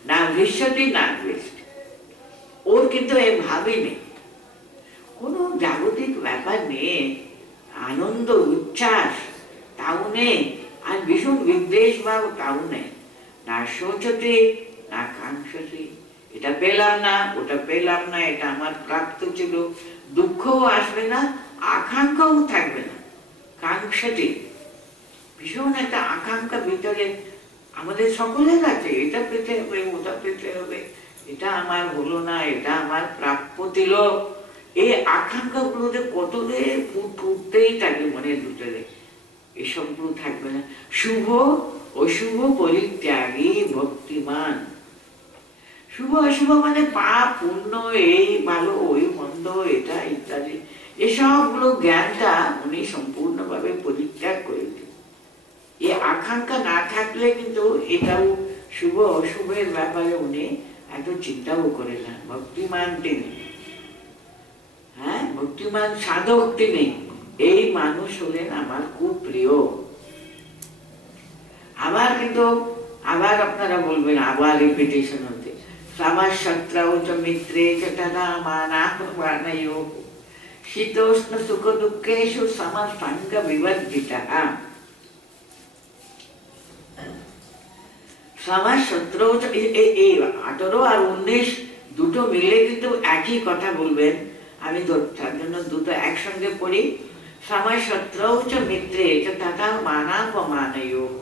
না ভীষ্যতি না দ্বেষ্টি, ওর কিন্তু এই ভাবই নেই, কোনো জাগতিক ব্যাপার নেই, আনন্দ উচ্ছ্বাস তাও নেই, আর ভীষণ বিদ্বেষ ভাব তাও নেই। না শোচতি না কাঙ্ক্ষতি, এটা পেলাম না ওটা পেলাম না, এটা আমার প্রাপ্ত ছিল, দুঃখও আসবে না, আকাঙ্ক্ষাও থাকবে না। কাঙ্ক্ষতি ভীষণ একটা আকাঙ্ক্ষা ভিতরে আমাদের সকলের আছে, এটা পেতে হবে ওটা পেতে হবে, এটা আমার হলো না, এটা আমার প্রাপ্য ছিল, এই আকাঙ্ক্ষা গুলোতে কতদিন ফুটতেই থাকে মনের ভিতরে, এসবগুলো থাকবে না। শুভ অশুভ পরিত্যাগী ভক্তিমান। শুভ অশুভ মানে পাপ পুণ্য, এই ভালো ওই মন্দ, এটা ইত্যাদি, এসবগুলো জ্ঞানটা উনি সম্পূর্ণভাবে পরিত্যাগ করেছেন। এই আকাঙ্ক্ষা না থাকলে কিন্তু এটাও শুভ অশুভের ব্যাপারে উনি এত চিন্তাও করে না। ভক্তিমান তিনি ভক্তিমান সাধক তিনি, এই মানুষ হলেন আমার খুব প্রিয়। আবার কিন্তু আবার আপনারা বলবেন, আবার রিপিটেশন হচ্ছে, সমশত্রৌ চ মিত্রে চ তথা মানাপমানয়োঃ শীতোষ্ণ সুখ দুঃখেষু সমসঙ্গ বিবর্জিতঃ। সমশত্রৌ চ, এই 18 আর 19 দুটো মিলে কিন্তু একই কথা বলবেন। আমি তার জন্য দুটো একসঙ্গে পড়ি। সমশত্রৌ চ মিত্রে চ তথা মানাপমানয়োঃ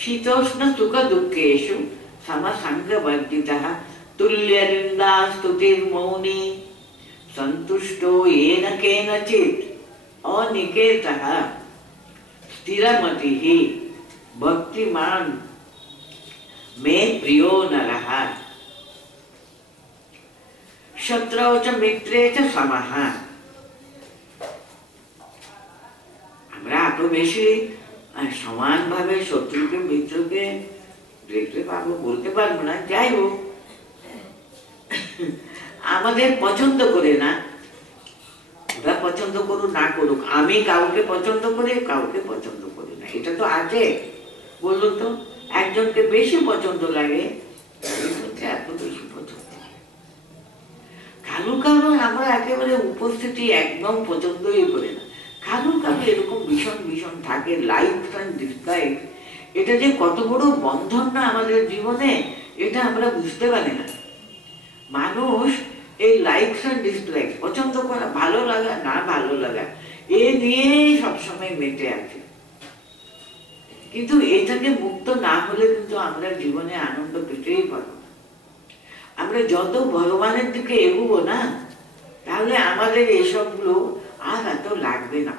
শীতোষ্ণ সুখ দুঃখেষু সমসঙ্গ বর্জিতঃ তুল্য নিন্দা স্তুতির্মৌনী সন্তুষ্টো येन केनचित् अनिकेतः स्थिरमतिः भक्तिमान मे प्रियो नरः। शत्रौ च मित्रे च समः। আমরা এত বেশি সমানভাবে শত্রুকে মিত্রকে দেখতে পাবো, বলতে পারবো না। যাই হোক, আমাদের পছন্দ করে না, ওরা পছন্দ করুক না করুক, আমি কাউকে পছন্দ করি, কাউকে পছন্দ করি না, এটা তো আছে। বলুন তো, একজনকে বেশি পছন্দ লাগে, এত বেশি পছন্দ লাগে। কারো কারো আমরা একেবারে উপস্থিতি একদম পছন্দই করি না। কারো কারো এরকম ভীষণ ভীষণ থাকে, লাইফ অ্যান্ড ডিসলাইফ। এটা যে কত বড় বন্ধন না আমাদের জীবনে, এটা আমরা বুঝতে পারি না। মানুষ এই লাইকস এন্ড ডিসলাইকস, পছন্দ করা, ভালো লাগা না ভালো লাগা, এ নিয়েই সবসময় মেতে আছে। কিন্তু এটাকে মুক্ত না হলে কিন্তু আমরা জীবনে আনন্দ পেতেই পারবো না। আমরা যত ভগবানের দিকে এগোবো না, তাহলে আমাদের এসবগুলো আর এত লাগবে না।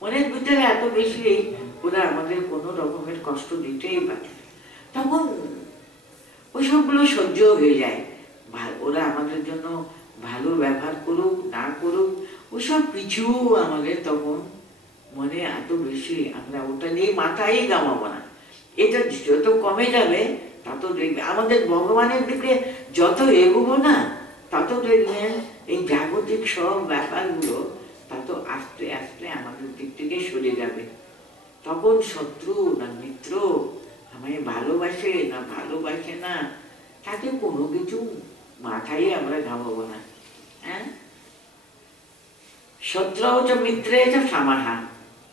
মনের ভিতরে এত বেশি ওরা আমাদের কোনো রকমের কষ্ট দিতেই পারে, তখন ওইসবগুলো সহ্য হয়ে যায়। ওরা আমাদের জন্য ভালো ব্যবহার করুক না করুক, ওসব কিছু আমাদের তখন মনে এত বেশি, আমরা ওটা নিয়ে মাথায় গামাবো না। এটা যত কমে যাবে তত দেখবে আমাদের ভগবানের দিকে যত এগোবো না, তত দেখবেন এই জাগতিক সব ব্যাপারগুলো তত আস্তে আস্তে আমাদের দিক থেকে সরে যাবে। তখন শত্রু না মিত্র, আমায় ভালোবাসে না ভালোবাসে না, তাতে কোনো কিছু মাথায় আমরা ঘামাবো না। হ্যাঁ, শত্রৌ চ মিত্রে চ সমঃ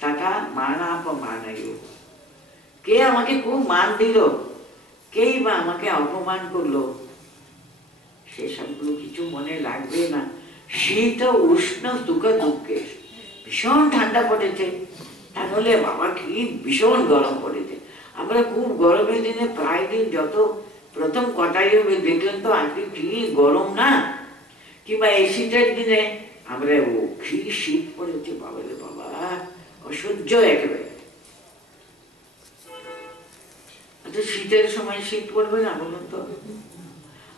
তথা মানাপমানয়োঃ। কে আমাকে খুব মান দিল, কেই বা আমাকে অপমান করলো, সেসবগুলো কিছু মনে লাগবে না। শীত উষ্ণ সুখ দুঃখে, ভীষণ ঠান্ডা পড়েছে, তাহলে বাবা কি ভীষণ গরম পড়েছে। আমরা খুব গরমের দিনে প্রায় দিন যত প্রথম কটাই হবে দেখলেন তো আজকে কি গরম না, কিংবা এই শীতের দিনে আমরা ও কি শীত পড়েছে, বাবা রে বাবা, অসহ্য একেবারে। শীতের সময় শীত পড়বে না বলুন তো,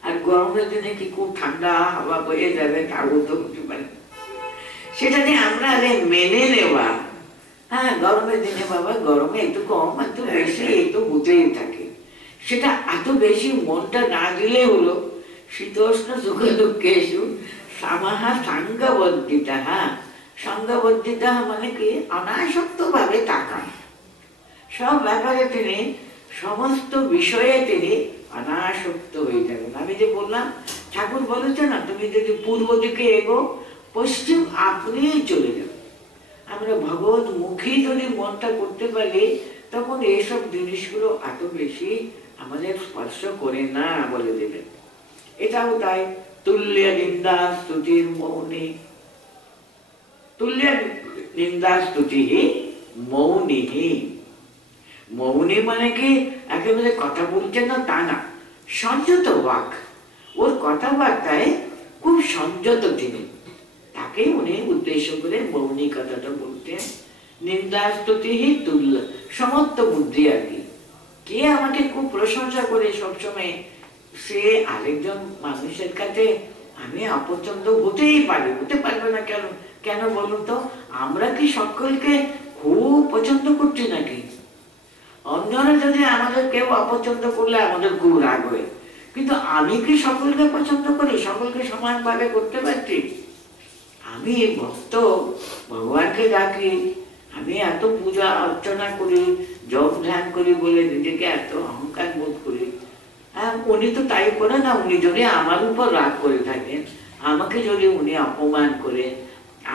আর গরমের দিনে কি খুব ঠান্ডা হাওয়া বয়ে যাবে, তাও তো হতে পারে। সেটা যে আমরা মেনে নেওয়া, হ্যাঁ গরমের দিনে বাবা গরমে একটু কম একটু বেশি একটু হতেই থাকে, সেটা এত বেশি মনটা না দিলে হলো। শীতোষ্ণ সুখ দুঃখেষু সমঃ সঙ্গবর্জিতঃ। সঙ্গবর্জিতঃ মানে কি, অনাসক্ত ভাবে তাকান, সব ব্যাপারে তিনি, সমস্ত বিষয়ে তিনি অনাসক্ত হয়ে যাবেন। আমি যে বললাম, ঠাকুর বলেছে না, তুমি যদি পূর্ব দিকে এগো, পশ্চিম আপনি চলে যাবে। আমরা ভগবত মুখী যদি মনটা করতে পারি, তখন এইসব জিনিসগুলো এত বেশি আমাদের স্পর্শ করে না বলে দেবেন। এটাও তাই, তুল্য নিন্দা স্তুতির মৌনী। তুল্য নিন্দা স্তুতি মৌনী। মৌনী মানে কি একেবারে কথা বলছে না তা না, সংযত বাক, ওর কথাবার্তায় খুব সংযত তিনি, তাকে উনি উদ্দেশ্য করে মৌনী কথাটা বলতেন। নিন্দা স্তুতি তুল্য, সমস্ত বুদ্ধি আর কি। কে আমাকে খুব প্রশংসা করে সবসময়, সে আরেকজন মানুষের কাছে আমি অপছন্দ হতেই পারি, হতে পারবে না কেন? কেন বলুন তো, আমরা কি সকলকে খুব পছন্দ করছি নাকি? অন্যরা যদি আমাদের কেউ অপছন্দ করলে আমাদের খুব রাগ হয়, কিন্তু আমি কি সকলকে পছন্দ করি, সকলকে সমানভাবে করতে পারছি? আমি ভক্ত, ভগবানকে ডাকি, আমি এত পূজা অর্চনা করি, জপ ধ্যান করি বলে নিজেকে এত অহংকার বোধ করি। হ্যাঁ, উনি তো তাই করে না। উনি যদি আমার উপর রাগ করে থাকেন, আমাকে যদি উনি অপমান করে,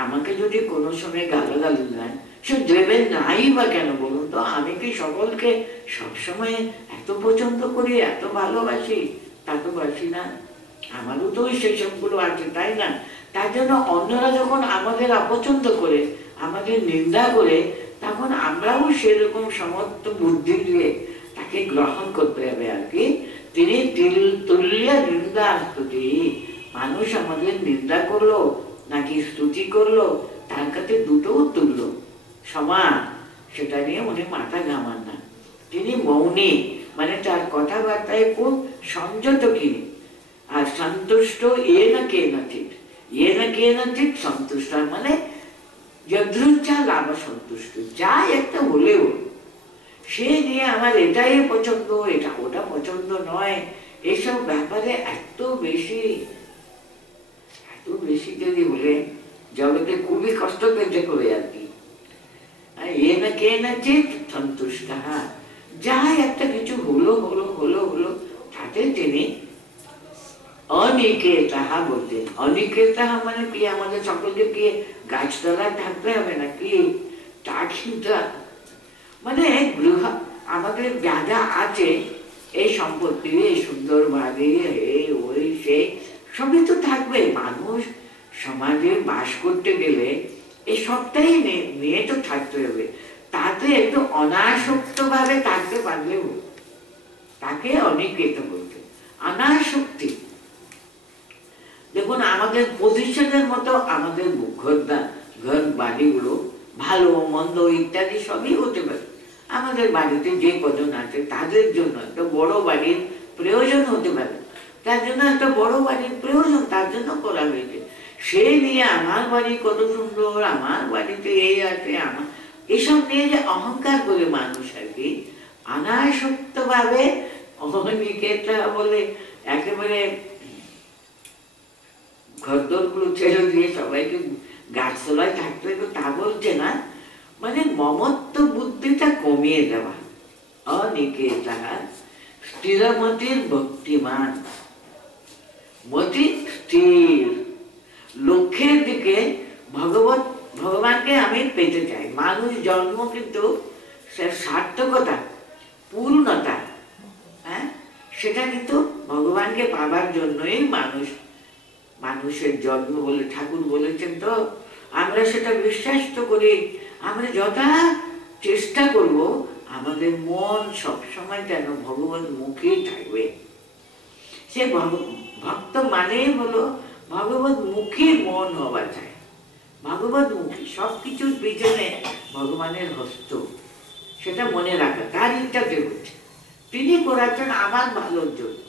আমাকে যদি কোনো সময় গালাগালি দেন, সে দেবেন নাই বা কেন বলুন তো? আমি কি সকলকে সবসময় এত পছন্দ করি, এত ভালোবাসি? তা তো বাসি না। আমারও তো সেই সবগুলো আছে, তাই না? তার জন্য অন্যরা যখন আমাদের অপছন্দ করে, আমাদের নিন্দা করে, তখন আমরাও সেরকম সমস্ত বুদ্ধি দিয়ে তাকে গ্রহণ করতে হবে আর কি। তিনি তুল্য নিন্দা স্তুতি। মানুষ আমাদের নিন্দা করলো নাকি স্তুতি করলো, তার কাছে দুটোও তুল্য, সমান। সেটা নিয়ে উনি মাথা ঘামান না। তিনি মৌনী, মানে তার কথাবার্তায় খুব সংযত কিনি। আর সন্তুষ্ট এ না কে না ঠিক, এ না কে না ঠিক সন্তুষ্ট মানে যদৃচ্ছা লাভ সন্তুষ্ট। যা একটা হলেও সে নিয়ে আমার এটাই পছন্দ, এটা ওটা পছন্দ নয়, এসব ব্যাপারে এত বেশি যদি বলে জগতে খুবই কষ্ট পেতে হবে আর কি। এ না কে না চিত সন্তুষ্ট। যা একটা কিছু হলো হলো হলো হলো, তাতে তিনি অনিকেতাহা বলতেন। অনিকেতাহা মানে কি? আমাদের সকলকে কি গাছতলায় থাকতে হবে নাকি? তা কিন্তু মানে গৃহ, আমাদের যা যা আছে, এই সম্পত্তি, এই সুন্দর বাড়ি, এই ওই সে সবই তো থাকবে। মানুষ সমাজে বাস করতে গেলে এই সবটাই নিয়ে তো থাকতে হবে। তাতে একটু অনাসক্ত ভাবে থাকতে পারলেও তাকে অনিকেত বলতে। অনাসক্তি। দেখুন, আমাদের পজিশনের মতো আমাদের ঘর বাড়িগুলো ভালো মন্দ ইত্যাদি সবই হতে পারে। আমাদের বাড়িতে যে কজন আছে তাদের জন্য একটা বড় বাড়ির প্রয়োজন হতে পারে, তার জন্য একটা বড় বাড়ির প্রয়োজন, তার জন্য করা হয়েছে। সে নিয়ে আমার বাড়ি কত সুন্দর, আমার বাড়িতে এই আছে, আমার এসব নিয়ে যে অহংকার করে মানুষ আর কি অনাসক্ত ভাবে অহনিকেতা বলে একেবারে ঘরদোর গুলো ছেড়ে দিয়ে সবাইকে গাছতলায় থাকতে হবে তা বলছে না। মানে মমত্ব বুদ্ধিটা কমিয়ে দেওয়া। অনিকেতা স্থিরমতির ভক্তিমান। মতি স্থির, লক্ষ্যের দিকে ভগবানকে আমি পেতে চাই। মানুষ জন্ম কিন্তু সার্থকতা, পূর্ণতা, হ্যাঁ, সেটা কিন্তু ভগবানকে পাবার জন্যই মানুষের জন্ম বলে ঠাকুর বলেছেন। তো আমরা সেটা বিশ্বাস তো করি। আমরা যথা চেষ্টা করব আমাদের মন সবসময় যেন ভগবান মুখেই থাকবে। সে ভক্ত মানেই হলো ভগবত মুখী মন হওয়া চাই। ভগবত মুখী, সবকিছুর পিছনে ভগবানের হস্ত, সেটা মনে রাখা। তার ইচ্ছাতে হচ্ছে, তিনি করাচ্ছেন আমার ভালোর জন্য।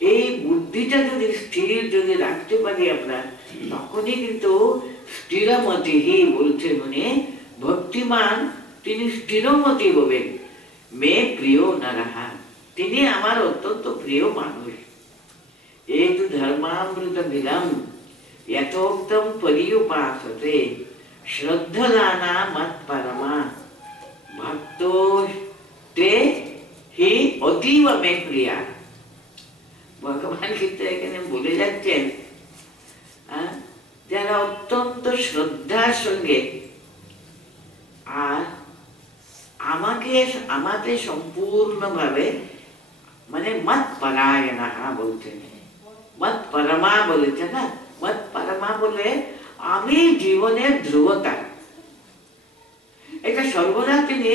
এই বুদ্ধিটা যদি স্থির যদি রাখতে পারি আমরা, তখনই কিন্তু স্থিরমতি বলছেন উনি ভক্তিমান, তিনি স্থিরমতি হবেন। মেয়ে প্রিয় নারাহা, তিনি আমার অত্যন্ত প্রিয় মানুষ। এই তো ধর্মামৃত বিলম যথোক্তম পরিউপাসতে শ্রদ্ধদানা মত পরমা ভক্ত তে হি অতীব মে প্রিয়া। ভগবান কিন্তু এখানে বলে যাচ্ছেন যারা অত্যন্ত শ্রদ্ধার সঙ্গে আর আমাকে সম্পূর্ণভাবে মানে মত পরায়ণা বলছেন, মত পরমা বলেছে না। মত পরমা বলে আমি জীবনের ধ্রুবতা, এটা সর্বদা তিনি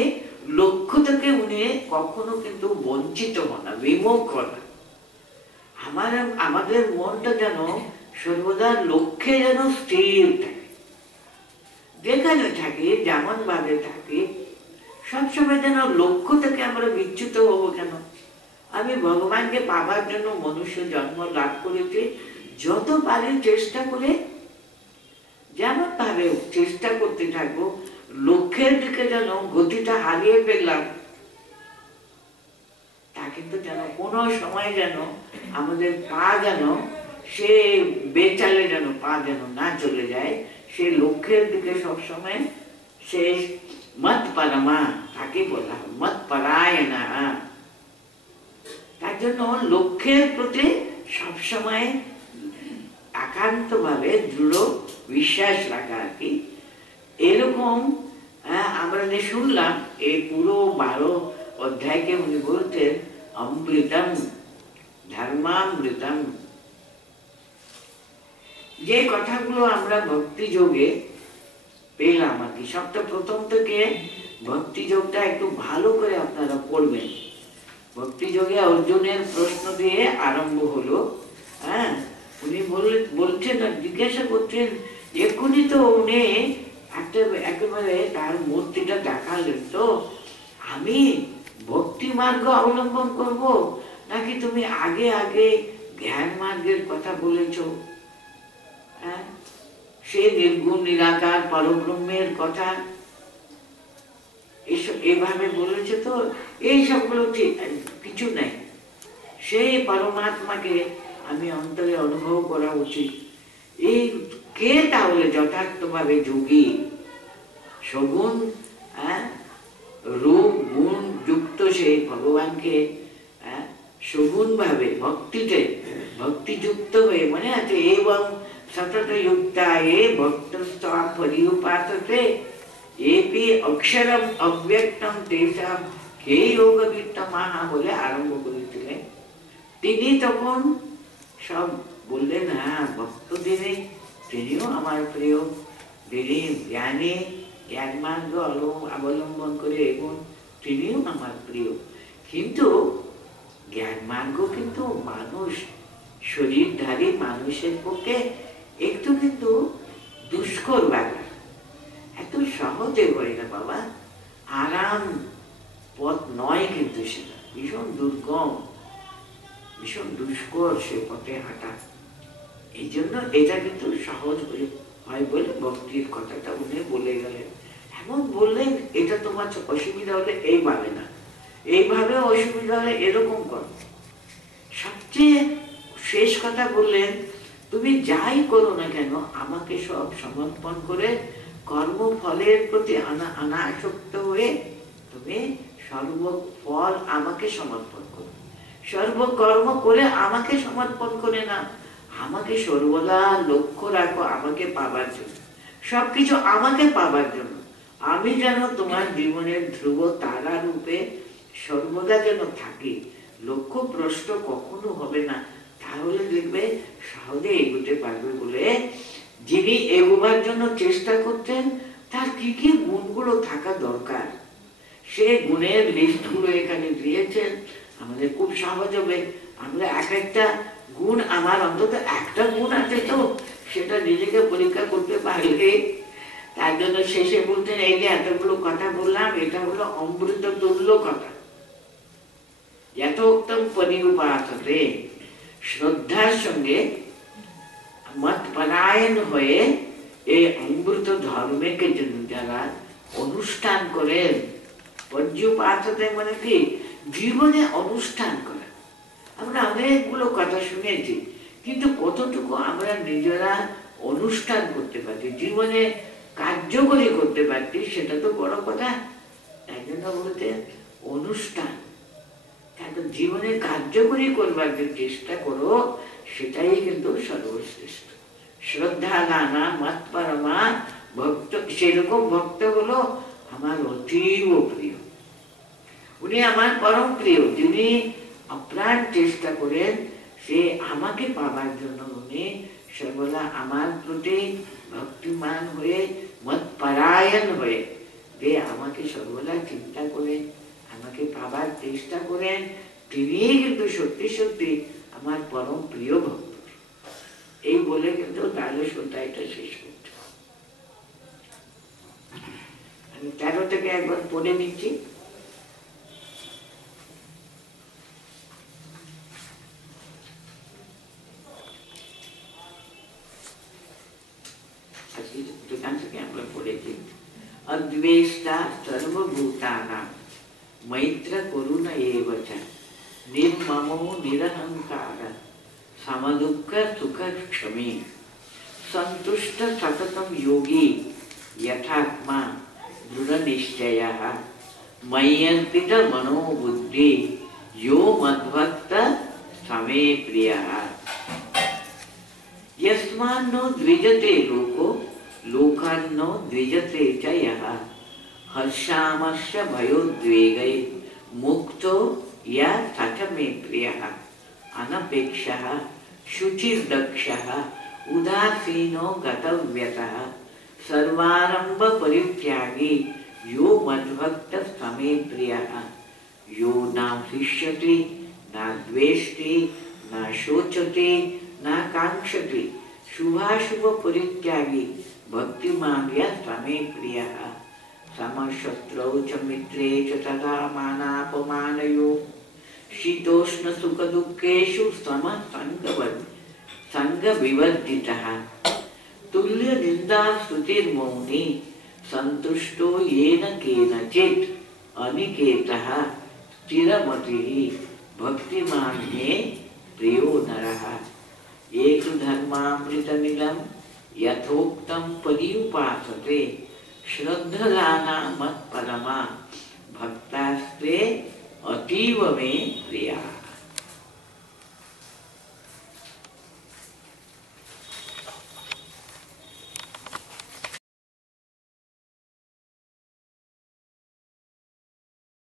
লক্ষ্য থেকে উনি কখনো কিন্তু বঞ্চিত হন না, বিমুখ হন না। আমাদের মনটা যেন সর্বদা লক্ষ্যে যেন স্থির থাকে, যেখানে থাকি যেমন ভাবে থাকি সবসময় যেন লক্ষ্য থেকে আমরা বিচ্যুত হবো কেন। আমি ভগবানকে পাবার জন্য মনুষ্য জন্ম লাভ করেছি, যত পারি চেষ্টা করে যেমন ভাবে চেষ্টা করতে থাকবো, লক্ষ্যের দিকে যেন গতিটা হারিয়ে ফেললাম তা কিন্তু যেন কোনো সময় যেন আমাদের পা যেন সে বেচালে যেন পা যেন না চলে যায়, সে লক্ষ্যের দিকে সবসময় সে মত পরমা, তাকে বলা হয় মত পরায়ণা। তার জন্য লক্ষ্যের প্রতি সবসময় একান্ত ভাবে দৃঢ় বিশ্বাস রাখা আর কি। এরকম আমরা যে শুনলাম এই পুরো 12 অধ্যায়কে উনি বলতেন অমৃতম ধর্মামৃতম। যে কথাগুলো আমরা ভক্তি যোগে পেলাম আর কি, সবটা প্রথম থেকে ভক্তি যোগটা একটু ভালো করে আপনারা পড়বেন। ভক্তি যোগে অর্জুনের প্রশ্ন দিয়ে আরম্ভ হলো। হ্যাঁ, উনি বলছেন জিজ্ঞাসা করছেন, এক্ষুনি তো উনি একেবারে তার মূর্তিটা দেখালেন, তো আমি ভক্তি মার্গ অবলম্বন করব নাকি তুমি আগে আগে জ্ঞান মার্গের কথা বলেছ? হ্যাঁ, সে নির্গুণ নিরাকার পরব্রহ্মের কথা এসব এভাবে বলেছে, তো এই সবগুলো ঠিক কিছু নাই। সেই পরমাত্মাকে আমি অন্তরে অনুভব করা উচিত। এই কে তাহলে যথার্থভাবে যোগী, সগুণ রূপ গুণ যুক্ত সেই ভগবানকে সগুণ ভাবে ভক্তিতে ভক্তিযুক্ত হয়ে, মনে আছে এবং সতত যুক্তা এ ভক্তস্ত্বাম পরিউপাসতে এপি অক্ষরম অব্যক্তম তেষাম হে যোগবিত্তমাহ বলে আরম্ভ করেছিলেন। তিনি তখন সব বললেন, হ্যাঁ ভক্ত তিনিও আমার প্রিয়, যিনি জ্ঞানী জ্ঞান মার্গ অবলম্বন করে এবং তিনিও আমার প্রিয়। কিন্তু জ্ঞান মার্গ কিন্তু মানুষ শরীরধারী মানুষের পক্ষে একটু কিন্তু দুষ্কর ব্যাপার, এত সহজে হয় না বাবা, আরাম পথ নয় কিন্তু সেটা, ভীষণ দুর্গম, ভীষণ দুষ্কর সে পথে হাঁটা। এই জন্য এটা কিন্তু সহজ হয় বলে ভক্তির কথাটা উনি বলে গেলেন। এমন বললেন, এটা তোমার অসুবিধা হলে এইভাবে না, এইভাবে অসুবিধা হলে এরকম কর। সবচেয়ে শেষ কথা বললেন, তুমি যাই করো না কেন আমাকে সব সমর্পণ করে কর্মফলের প্রতি অনাসক্ত হয়ে তুমি সর্বফল আমাকে সমর্পণ করো, সর্বকর্ম করে আমাকে সমর্পণ করে না, আমাকে সর্বদা লক্ষ্য রাখো আমাকে পাবার জন্য, সবকিছু আমাকে পাবার জন্য। আমি যেন তোমার জীবনের ধ্রুব তারা রূপে সর্বদা যেন থাকি, লক্ষ্য ভ্রষ্ট কখনো হবে না, তাহলে দেখবে সহজে এগোতে পারবে। বলে যিনি এগোবার জন্য চেষ্টা করছেন তার কি কি গুণগুলো থাকা দরকার, সে গুণের লিস্টগুলো এখানে দিয়েছেন, আমাদের খুব সহজ হবে। আমরা এক একটা গুণ, আমার অন্তত একটা গুণ আছে তো সেটা নিজেকে পরীক্ষা করতে পারলে, তার জন্য শেষে বলতেন এই যে এতগুলো কথা বললাম এটা হলো অমৃত তুল্য কথা। যথোক্তম পরিউপাসতে, শ্রদ্ধার সঙ্গে মত পরায়ণ হয়ে এই অমৃত ধর্মকে যারা অনুষ্ঠান করেন, পর্যুপাসতে মানে কি জীবনে অনুষ্ঠান করা। আমরা অনেকগুলো কথা শুনেছি, কিন্তু কতটুকু আমরা নিজেরা অনুষ্ঠান করতে পারছি, জীবনে কার্যকরী করতে পারছি, সেটা তো বড় কথা। তাই জন্য বলতে অনুষ্ঠান, তারপর জীবনে কার্যকরী করবার যে চেষ্টা করো সেটাই কিন্তু সর্বশ্রেষ্ঠ। শ্রদ্ধা দানা মত পরমা ভক্ত, সেরকম ভক্ত হলো আমার অতীব প্রিয়, উনি আমার পরম প্রিয়, যিনি অপ্রাণ চেষ্টা করেন সে আমাকে পাবার জন্য, উনি সর্বদা আমার প্রতি ভক্তিমান হয়ে মত পরায়ণ হয়ে যে আমাকে সর্বদা চিন্তা করেন, আমাকে পাবার চেষ্টা করেন, তিনি কিন্তু সত্যি সত্যি আমার পরম প্রিয় ভক্ত। এই বলে কিন্তু দ্বাদশ অধ্যায়টা শেষ করতে। আমি 13 থেকে একবার পড়ে নিচ্ছি। আমরা পড়েছি, অদ্বেষ্টা সর্বভূতানাং मैत्र करुण एव च निर्ममो निरहंकार समदुःख सुख क्षमी संतुष्ट सततम योगी यथात्मा दृढ़ निश्चयः मय्यर्पित मनोबुद्धि यो मद्भक्त समे प्रियः यस्मान्नो द्विजते लोको लोकान्नो द्विजते च यः हर्षामर्ष भयोद्वेगै मुक्तो या सच मे प्रियः अनपेक्षः शुचिर्दक्षः उदासीनो गतव्यतः सर्वारंभ परित्यागी यो मद्भक्त समे प्रियः यो न हृष्यति न द्वेष्टि न शोचति न कांक्षति शुभाशुभ परित्यागी भक्तिमान या समे प्रियः समशत्रौ च मित्रे च तथा मानापमानयो शीतोष्ण सुख दुःखेषु समः संग विवर्जितः तुल्य निंदा स्तुतिर्मौनी संतुष्टो येन केनचित् अनिकेतः स्थिरमतिः भक्तिमान् मे प्रियो नरः एक धर्मामृतमिदं यथोक्तं पर्युपासते श्रद्धदाना मत्परमा भक्तास्ते अतीव मे प्रिया।